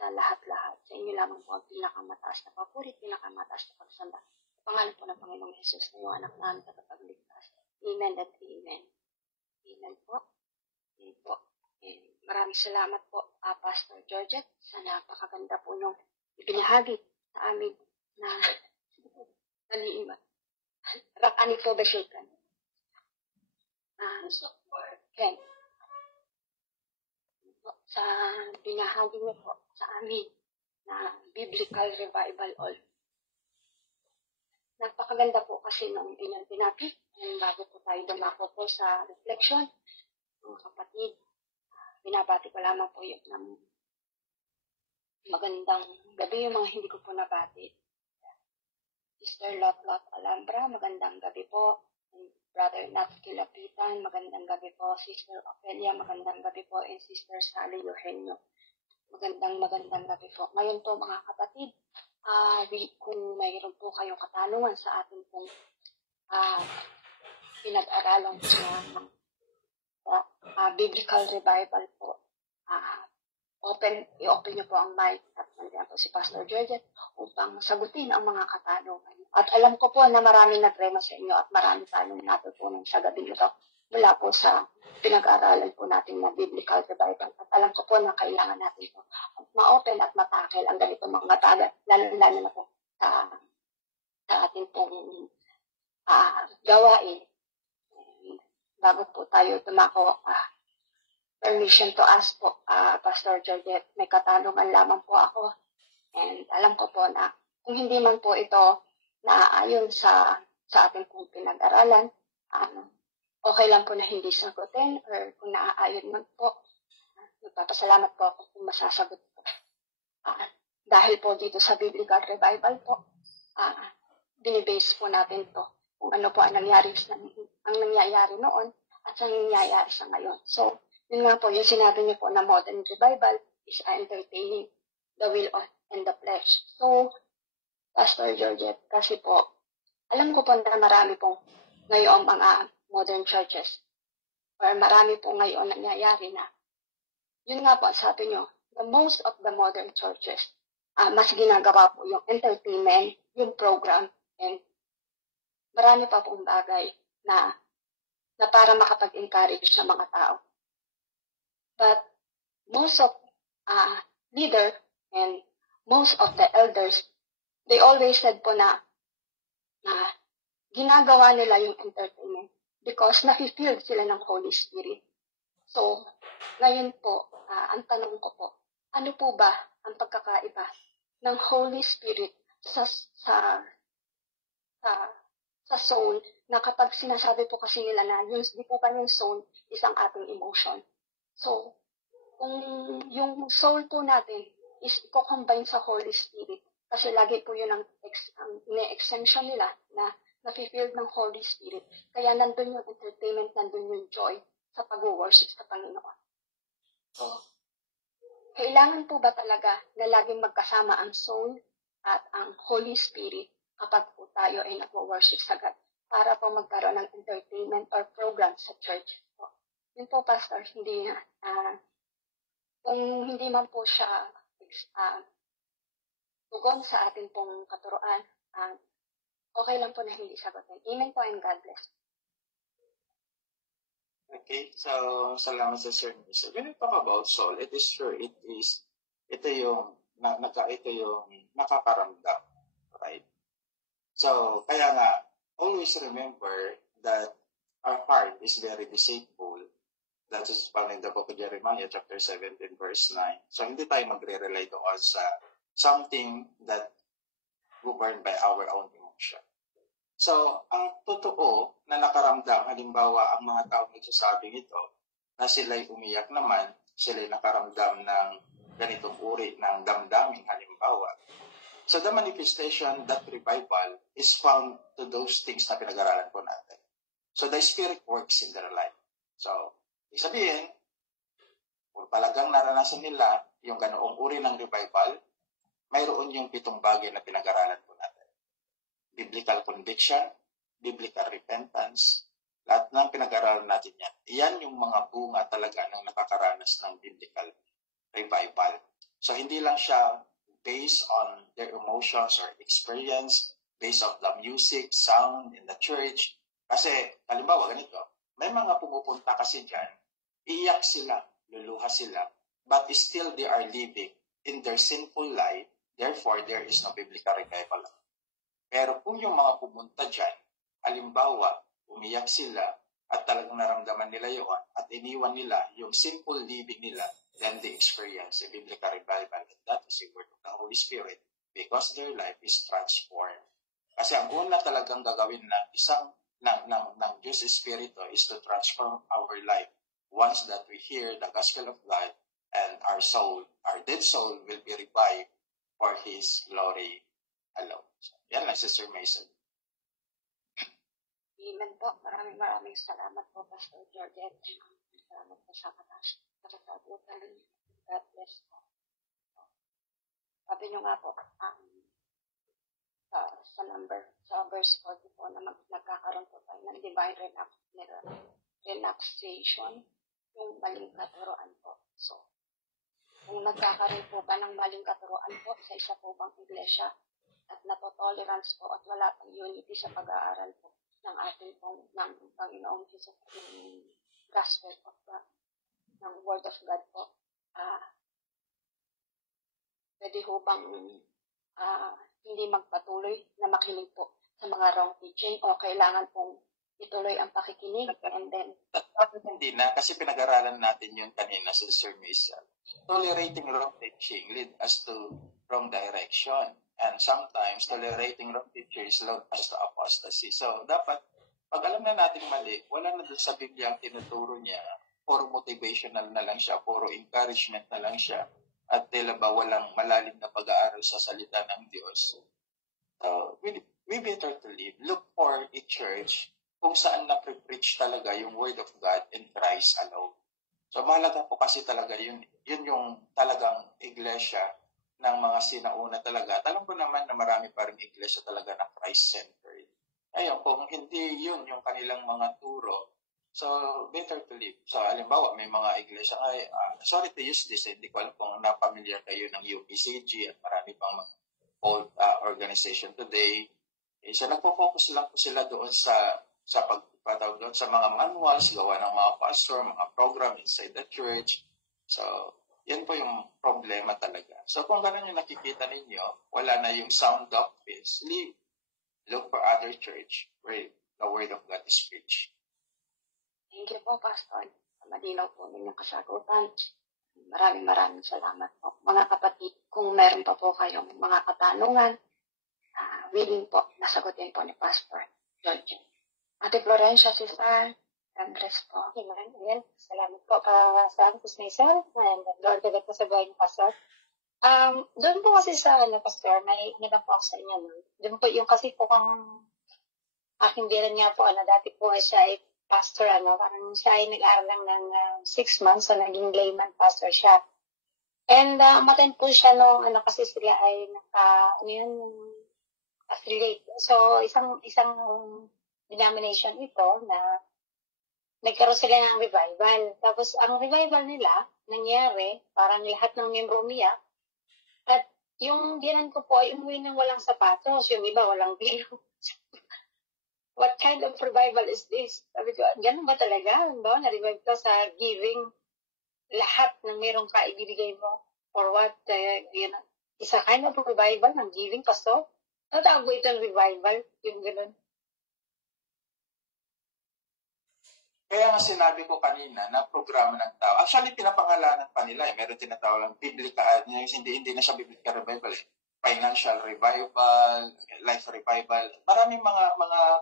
lahat-lahat. Sa inyo lamang po ang pinakamataas na papuri, pinakamataas na pagsamba. Sa pangalan po ng Panginoong Jesus na yung anak namin tagapagligtas. Amen and amen. Amen po. Amen po. And maraming salamat po, Pastor Georgette, sa napakaganda po nung ibinahagi sa amin na naliima. Rakani po ba siya? Ken. sa binahagi niyo po sa amin na biblical revival all. Napakaganda po kasi ng inyong tinapik. Bago po tayo dumako po sa reflection, mga kapatid, binabati ko lamang po yung magandang gabi, yung mga hindi ko po nabati. Sister Lot Alhambra, magandang gabi po. And Brother Nat Kilapitan, magandang gabi po. Sister Ofelia, magandang gabi po. And Sister Sally Eugenio, magandang gabi po. Ngayon po mga kapatid, kung mayroon po kayong katanungan sa ating pong pinag-aralan sa biblical revival po, i-open niyo po ang mic at nandiyan po si Pastor Georgette upang sagutin ang mga katanungan. At alam ko po na maraming nag-rema sa inyo at marami tayong natutunan sa gabi ito mula po sa pinag-aaralan po natin na biblical revival. At alam ko po na kailangan natin po ma-open at matakil ang ganito mga tagat, lalo na po sa ating pong gawain. Bago po tayo tumako, permission to ask po, Pastor Georgette, may katanungan lamang po ako. And alam ko po na kung hindi man po ito naaayon sa ating pong pinag-aralan, okay lang po na hindi sagutin, or kung naaayon man po, nagpapasalamat po ako kung masasagot po. Dahil po dito sa biblical revival po, binibase po natin to kung ano po ang nangyayari noon at ang nangyayari sa ngayon. So, yun nga po, yung sinabi niyo po na modern revival is entertaining the will and the flesh. So, Pastor Georgette, kasi po, alam ko po na marami pong ngayong mga modern churches or marami po ngayon nangyayari na yun nga po, sabi niyo, the most of the modern churches, mas ginagawa po yung entertainment, yung program, and marami pa pong bagay na para makapag-encourage sa mga tao. But most of leader and most of the elders, they always said po na ginagawa nila yung entertainment because nafe-feel sila ng Holy Spirit. So, ngayon po, ang tanong ko po, ano po ba ang pagkakaiba ng Holy Spirit sa soul, na kapag sinasabi po kasi nila na di po ba yung soul isang ating emotion. So, kung yung soul po natin is i-combine sa Holy Spirit, kasi lagi po yun ang ine-extension nila na nafe-feel ng Holy Spirit. Kaya nandun yung entertainment, nandun yung joy sa pag-worship sa Panginoon. So, kailangan po ba talaga na laging magkasama ang soul at ang Holy Spirit kapag po tayo ay nag-worship sa God para po magkaroon ng entertainment or program sa church? So, yun po, Pastor, hindi na. Kung hindi man po siya tugon sa atin pong katuruan, okay lang po na hindi sagutin. Amen po, and God bless. Okay, so salamat sa Sir Nisa. When we talk about soul, it is true, ito yung nakakaramdam, right? So, kaya nga, always remember that our heart is very deceitful. That is found in the book of Jeremiah, chapter 17, verse 9. So, hindi tayo magre-rely doon sa something that governed by our own emotion. So, ang totoo na nakaramdam, halimbawa, ang mga tao nagsasabing ito, na sila'y umiyak naman, sila'y nakaramdam ng ganitong uri ng damdamin, halimbawa. So, the manifestation, that revival, is found to those things na pinag-aralan po natin. So, the Spirit works in their life. So, ibig sabihin, kung talagang naranasan nila yung ganoong uri ng revival, mayroon yung 7 bagay na pinag-aralan po natin. Biblical conviction, biblical repentance, lahat ng pinag-aralan natin yan. Iyan yung mga bunga talaga ng nakakaranas ng biblical revival. So, hindi lang siya based on their emotions or experience, based on the music, sound in the church. Kasi, halimbawa, ganito, may mga pumupunta kasi dyan, iyak sila, luluha sila, but still they are living in their sinful life, therefore, there is no biblical revival. Pero kung yung mga pumunta dyan, halimbawa, umiyak sila at talagang naramdaman nila yun at iniwan nila yung simple living nila, then they experience a biblical revival. And that is the work of the Holy Spirit because their life is transformed. Kasi ang una talagang gagawin ng ng Diyos Espiritu is to transform our life. Once that we hear the gospel of God and our dead soul will be revived for His glory alone. So, yan lang, Sister Mason. Amen po. Maraming salamat po, Pastor Georgette. Salamat po sa kasabutan. God bless po. Sabi nyo nga po, sa verse 40 po, na nagkakaroon po tayo ng divine relaxation, yung maling katuroan po. So, kung nagkakaroon po ba ng maling katuroan po sa isa po bang iglesia at nato-tolerance po at wala pang unity sa pag-aaral po ng ating pong ng Panginoong Jesus, ng gospel of God, ng Word of God po, pwede ho bang hindi magpatuloy na makinig po sa mga wrong teaching o kailangan pong ituloy ang pakikinig and then hindi na, kasi pinag-aralan natin yun kanina sa Sir Misa. Tolerating wrong teaching lead us to wrong direction. And sometimes, tolerating wrong teachers lead us to apostasy. So, dapat, pag alam na natin mali, wala na doon sa Biblia ang tinuturo niya, puro motivational na lang siya, puro encouragement na lang siya, at tila ba walang malalim na pag-aaral sa salita ng Diyos. So, we better to live. Look for a church kung saan na-preach talaga yung Word of God and Christ alone. So, mahalaga po kasi talaga yun yung talagang iglesia ng mga sinauna talaga. Alam ko naman na marami pa rin iglesia talaga na Christ-centered. Ayun, kung hindi yun yung kanilang mga turo, so better to live. So, halimbawa, may mga iglesia, sorry to use this, hindi ko alam kung na-familiar kayo ng UPCG at marami pang mga old organization today. So, nagpo-focus lang po sila doon sa pagpatawag doon sa mga manuals, gawa ng mga pastor, mga program inside the church. So, yan po yung problema talaga. So, kung gano'n yung nakikita ninyo, wala na yung sound doctrines, look for other church where the Word of God is preached. Thank you po, Pastor. Malinaw po ninyong kasagutan. Maraming salamat po. Mga kapatid, kung meron pa po kayong mga katanungan, willing po, nasagutin po ni Pastor George. Ate Florencia, Sister Andres po. Amen. Salamat po sa Sis Mason and Lord God po sa buhay ni Pastor. Doon po kasi sa Pastor, may hinap po ako sa inyo. Doon po yung kasi po kung aking biran niya po, dati po siya ay pastor, parang siya ay nag-aaral lang ng 6 months, so naging layman pastor siya. And umattend po siya nung, kasi sila ay affiliate. So, isang denomination ito na nagkaroon sila ng revival. Tapos, ang revival nila, nangyari, parang lahat ng membro umiyak. At yung biyanan ko po ay umuwi ng walang sapatos. Yung iba, walang bilo. What kind of revival is this? Sabi ko, ganun ba talaga? Na-revive ka sa giving lahat ng merong kaibibigay mo? Or what? Isa kind of revival ng giving, Pastor? Natawag ito ng revival? Yung ganun. Kaya nga sinabi ko kanina na programa ng tao. Actually, pinapangalanan pa nila. Meron tinatawag lang biblical, hindi na siya biblical revival. Financial revival, life revival. Maraming mga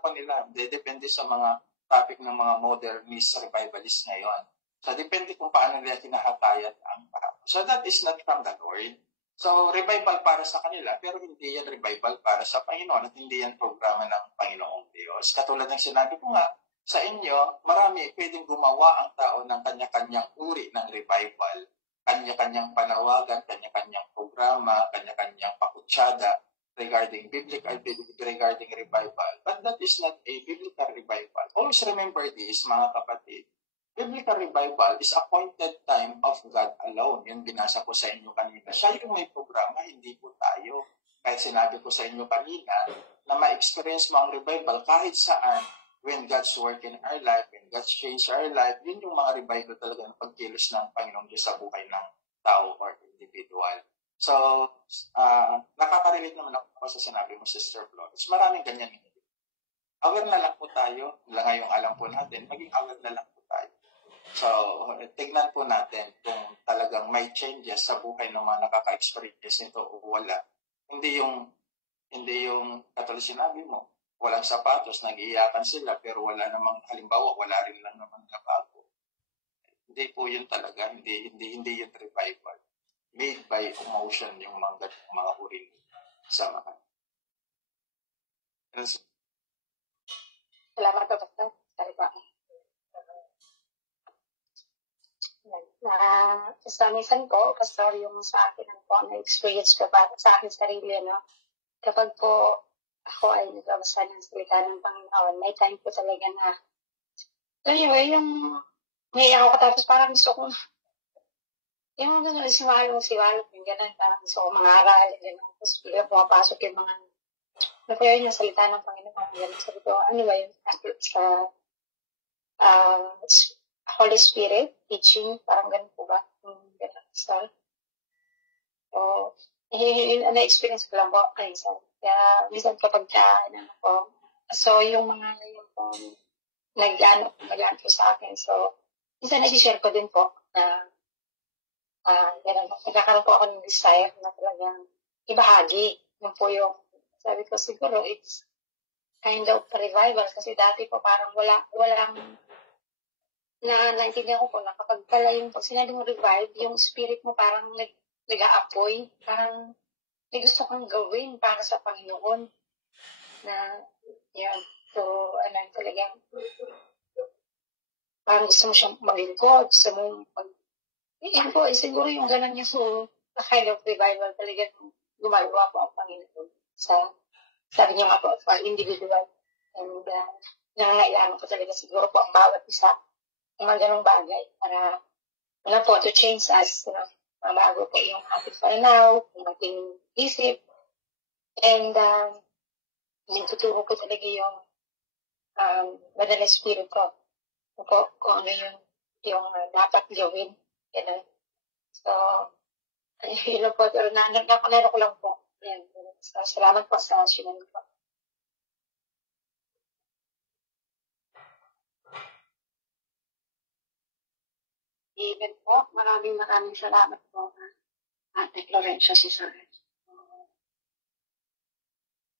kanila. Depende sa mga topic ng mga modernist revivalists ngayon. So, depende kung paano nila kinahatayat ang tao. So, that is not from the Lord. So, revival para sa kanila, pero hindi yan revival para sa Panginoon at hindi yan programa ng Panginoong Diyos. Katulad ng sinabi ko nga, sa inyo, marami pwedeng gumawa ang tao ng kanya-kanyang uri ng revival, kanya-kanyang panawagan, kanya-kanyang programa, kanya-kanyang pakutsada regarding regarding revival. But that is not a biblical revival. Always remember this, mga kapatid. Biblical revival is appointed time of God alone. Yun binasa ko sa inyo kanina. Siya yung may programa, hindi po tayo. Kahit sinabi ko sa inyo kanina na ma-experience mo ang revival kahit saan, when God's work in our life, when God's change our life, yun yung mga revival talaga ng pagkilos ng Panginoong Diyos sa buhay ng tao or individual. So, nakaka-relate naman ako sa sinabi mo, Sister Flores. Maraming ganyan. aware na lang po tayo, ngayong alam po natin, maging aware na lang po tayo. So, tignan po natin kung talagang may changes sa buhay ng mga nakaka-experience nito o wala. Hindi yung katulad sinabi mo, walang sapatos, nag-iiyakan sila, pero wala namang, halimbawa, wala rin lang naman nabago. Hindi po yun talaga, hindi yung revival. Made by emotion yung mga uri sa mga. Salamat po, Pastor. Sorry po. Sa minsan po, Pastor, yung sa akin ang po, na-experience ko pa sa akin sarili, no? Kapag po ako ay nagbabasa ng salita ng Panginoon, may time po talaga na, anyway, yung may ako tapos parang gusto ko, yung siwalo, yung gano'n, parang gusto ko mangaral, gano'n. Tapos bigla pumapasok yung mga, yung salita ng Panginoon, gano'n. Sabi ko, ano ba yun? Sa Holy Spirit, teaching, parang gano'n po ba? Gano'n. So, na-experience ko lang po, minsan. Kaya, minsan kapag so, yung mga yung nag-ano po sa akin. So, minsan nag-share ko din po na gano'n. Nagkakaroon po ako ng desire na talagang ibahagi. Yun po yung, sabi ko siguro, it's kind of revival. Kasi dati po parang walang naintindihan ko po na kapag pala yung pag sinabi mo revive, yung spirit mo parang nag-aapoy. Parang may gusto kang gawin para sa Panginoon. Na, yan. So, talagang parang gusto mo siyang maglingkod, gusto mo yan po, siguro yung ganun yung kind of revival talaga gumagawa po ang Panginoon sabi niya nga po, for individual. And nangangailangan po talaga siguro po ang bawat isa ng mga ganung bagay para po, to change us, mabago po yung ating pananaw, yung ating isip, and yung tuturo po talaga yung Banal Spirit ko kung ano yung dapat gawin. Ganun. So, yun po. Pero nakalala ko lang po. Yan. So, salamat po sa sinunod po. Even po, maraming salamat po, Ate Florencia Cesar.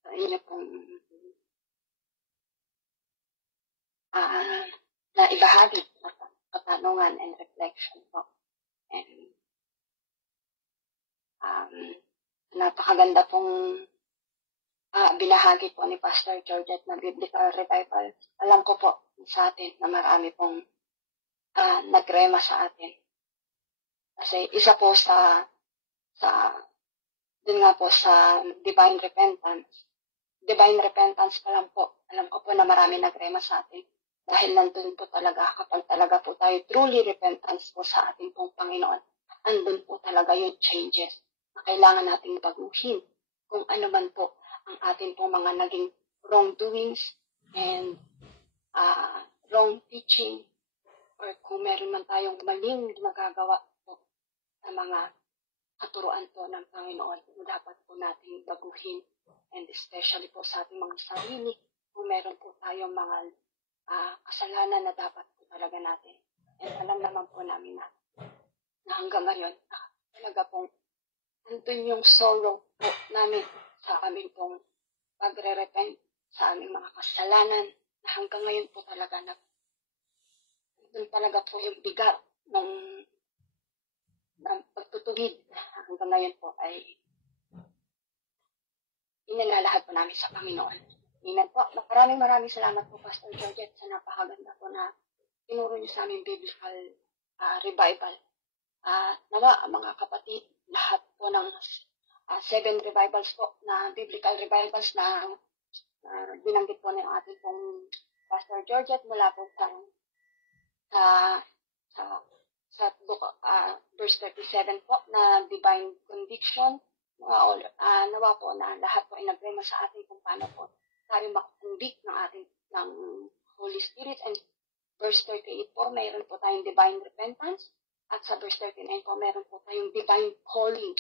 So, yun pong na ibahagi na katanungan and reflection po. And napakaganda pong binahagi po ni Pastor Georgette na Biblical Revival. Alam ko po sa atin na marami pong nagrema sa atin. Kasi isa po sa din nga po sa divine repentance pa lang po. Alam ko po na marami nagrema sa atin. Dahil nandun po talaga, kapag talaga po tayo truly repentance po sa ating pong Panginoon, andun po talaga yung changes na kailangan nating baguhin. Kung ano man po ang ating pong mga naging wrongdoings and wrong teaching, or kung meron man tayong maling magagawa po sa mga katuruan po ng Panginoon, dapat po natin baguhin, and especially po sa ating mga sarili, kung meron po tayong mga kasalanan na dapat po talaga natin. And alam naman po namin na hanggang ngayon, talaga pong nandun yung sorrow po namin sa aming pong pagre-repent sa aming mga kasalanan, na hanggang ngayon po talaga nandun talaga po yung bigat ng pagtutuwid hanggang ngayon po ay inilalahat po namin sa Panginoon. Amen po. Maraming salamat po, Pastor Georgette, sa napakaganda po na tinuro niyo sa aming biblical revival. Nawa, mga kapatid, lahat po ng 7 revivals po na biblical revivals na binanggit po ng ating pong Pastor Georgette mula po sa book, verse 37 po na divine conviction. Nawa po na lahat po ay nagrema sa atin kung paano po tayo makakonvict ng Holy Spirit. And verse 38 po, mayroon po tayong divine repentance. At sa verse 39 po, mayroon po tayong divine calling.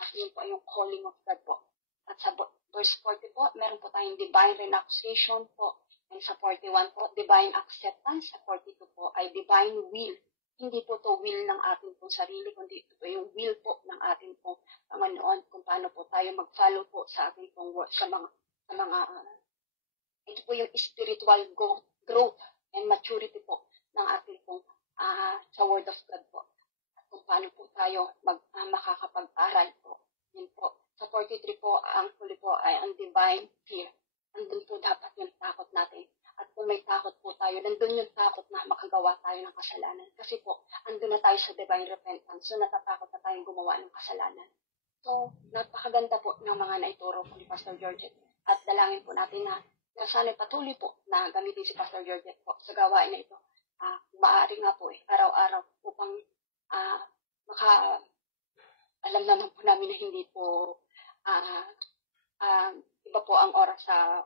At yun po yung calling of God po. At sa verse 40 po, mayroon po tayong divine renunciation po. And sa 41 po, divine acceptance. Sa 42 po ay divine will. Hindi po to will ng ating pong sarili, kundi ito po yung will po ng ating pong Panginoon kung paano po tayo mag-follow po sa ating pong work, sa mga ito po yung spiritual growth and maturity po ng ating pong sa Word of God po. At kung paano po tayo makakapag-aral po. Yun po. Sa 43 po, ang huli po ay ang divine fear. Andun po dapat yung takot natin. At kung may takot po tayo, nandun yung takot na makagawa tayo ng kasalanan. Kasi po, andun na tayo sa divine repentance. So, natatakot na tayong gumawa ng kasalanan. So, napakaganda po ng mga naituro po ni Pastor Georgette. At dalangin po natin na sana patuloy po na gamitin si Pastor Georgette po sa gawain na ito. Maaari nga po araw-araw upang alam naman po namin na hindi po iba po ang oras sa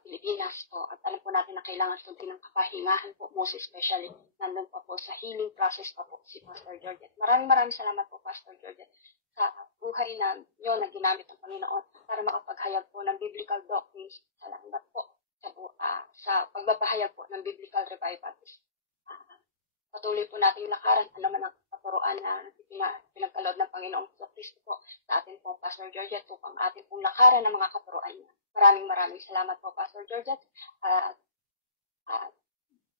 Pilipinas po at alam po natin na kailangan sundin ng kapahingahan po, most especially nandun pa po sa healing process pa po si Pastor Georgette. Maraming salamat po Pastor Georgette sa buhay na nyo na ginamit ng Panginoon para makapaghayag po ng biblical doctrines. Salamat po sa pagbabahayag po ng biblical revival. Patuloy po natin yung lakaran, ano man ang katuruan na pinagkaloob ng Panginoong Kristo po sa atin po, Pastor Georgette, upang atin pong lakaran ng mga katuruan niya. Maraming salamat po, Pastor Georgette.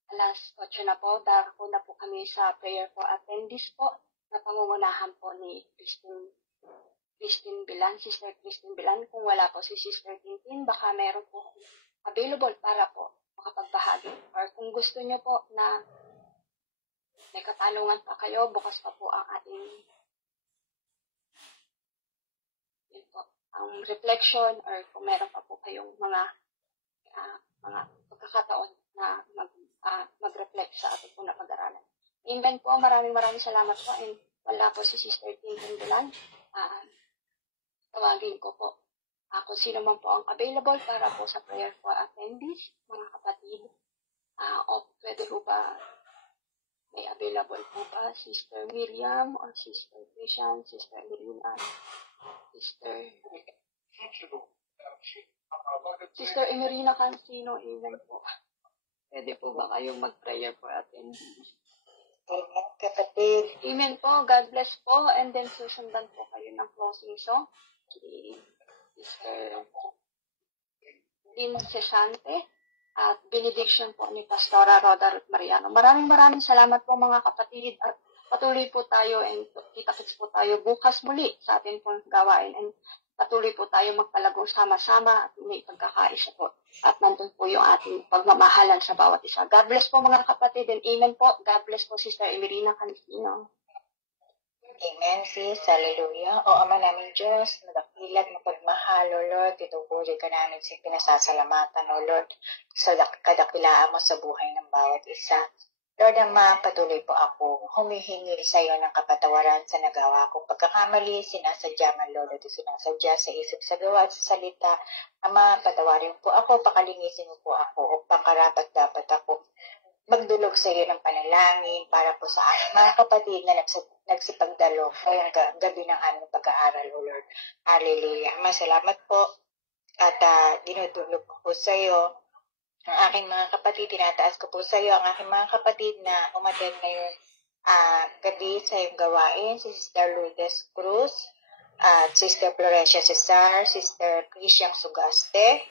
Alas 8 na po, dako na po kami sa prayer for attendees po, na pangungunahan po ni Christine Bilan, Sister Christine Bilan. Kung wala po si Sister Tintin, baka meron po available para po makapagbahagi. Or kung gusto niyo po na may katanungan pa kayo, bukas pa po ang ating ang reflection or kung meron pa po kayong mga pagkakataon na mag-reflect sa ating po na pag-aralan. Amen po, maraming salamat po. And wala po si Sister Tintin Bulan. Tawagin ko po kung sino man po ang available para po sa prayer for attendees, mga kapatid. Pwede po ba may available po ba Sister Miriam or Sister Christian, Sister Irina, Sister Emerina Cancino, even po. Pwede po ba kayong mag-prayer for attendees? Amen, kapatid. Amen po. God bless po. And then susundan po kayo ng closing song. Sister Lynn Cesante at benediction po ni Pastora Roda Ruth Mariano. Maraming salamat po mga kapatid at patuloy po tayo and kita-kits po tayo bukas muli sa ating pong gawain and patuloy po tayo magpalago sama-sama at may pagkakaisa po at nandun po yung ating pagmamahalan sa bawat isa. God bless po mga kapatid and amen po. God bless po Sister Emerina Cancino. Amen, sis. Hallelujah. O Ama namin Diyos, madakilat, mapagmahal, O Lord, itubuli ka namin sa pinasasalamatan, O Lord, sa kadakilaan mo sa buhay ng bawat isa. Lord Ama, patuloy po ako humihingi sa iyo ng kapatawaran sa nagawa kong pagkakamali, sinasadya man, Lord, at sinasadya sa isip, sa gawa at sa salita. Ama, patawarin po ako, pakalinisin mo po ako, upang karapat-dapat ako magdulog sa iyo ng panalangin para po sa aming mga kapatid na nagsipagdalo ngayong gabi ng aming pag-aaral, O Lord. Hallelujah. Ama, salamat po at dinudulog ko po sa iyo ang aking mga kapatid. Tinataas ko po sa iyo ang aking mga kapatid na umattend ngayon gabi sa iyong gawain, si Sister Lourdes Cruz, at Sister Florencia Cesar, Sister Christian Sugaste,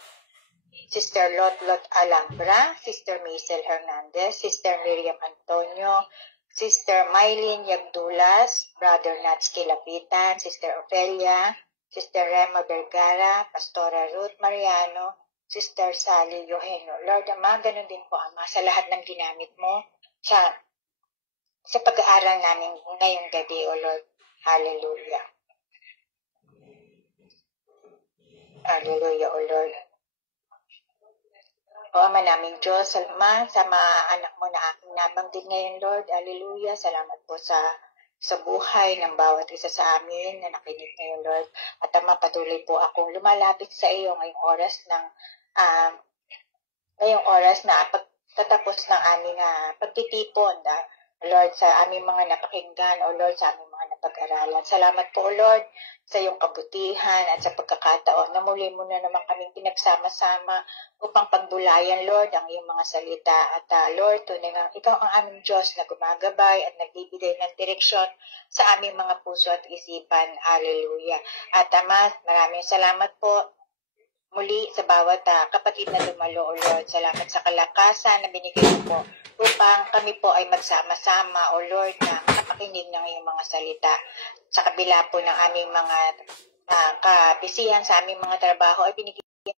Sister Lotlot Alhambra, Sister Maisel Hernandez, Sister Miriam Antonio, Sister Mylene Yagdulas, Brother Natsuki Lapitan, Sister Ofelia, Sister Rema Vergara, Pastora Ruth Mariano, Sister Sally Eugenio. Lord Ama, ganun din po Ama sa lahat ng ginamit mo sa pag-aaral namin ngayong gabi, O Lord. Hallelujah. Hallelujah, O Lord. O Ama naming Diyos, Ama, sa mga anak mo na aking nabanggit ngayon, Lord. Hallelujah. Salamat po sa buhay ng bawat isa sa amin na nakinig ngayon, Lord. At Ama, patuloy po akong lumalapit sa iyo ngayong oras na pagtatapos ng aming pagtitipon, Lord, sa aming mga napakinggan, O Lord, sa aming mga pag-aralan. Salamat po, Lord, sa iyong kabutihan at sa pagkakataon na muli mo na naman kaming pinagsama-sama upang pagbulayan, Lord, ang iyong mga salita. At Lord, tunay nga, ikaw ang aming Diyos na gumagabay at nagbibigay ng direksyon sa aming mga puso at isipan. Hallelujah. At Ama, maraming salamat po muli sa bawat kapatid na dumalo, O Lord. Salamat sa kalakasan na binigay mo po upang kami po ay magsama-sama, O Lord, na makakinig ng iyong mga salita. Sa kabila po ng aming mga kabisihan sa aming mga trabaho ay binigay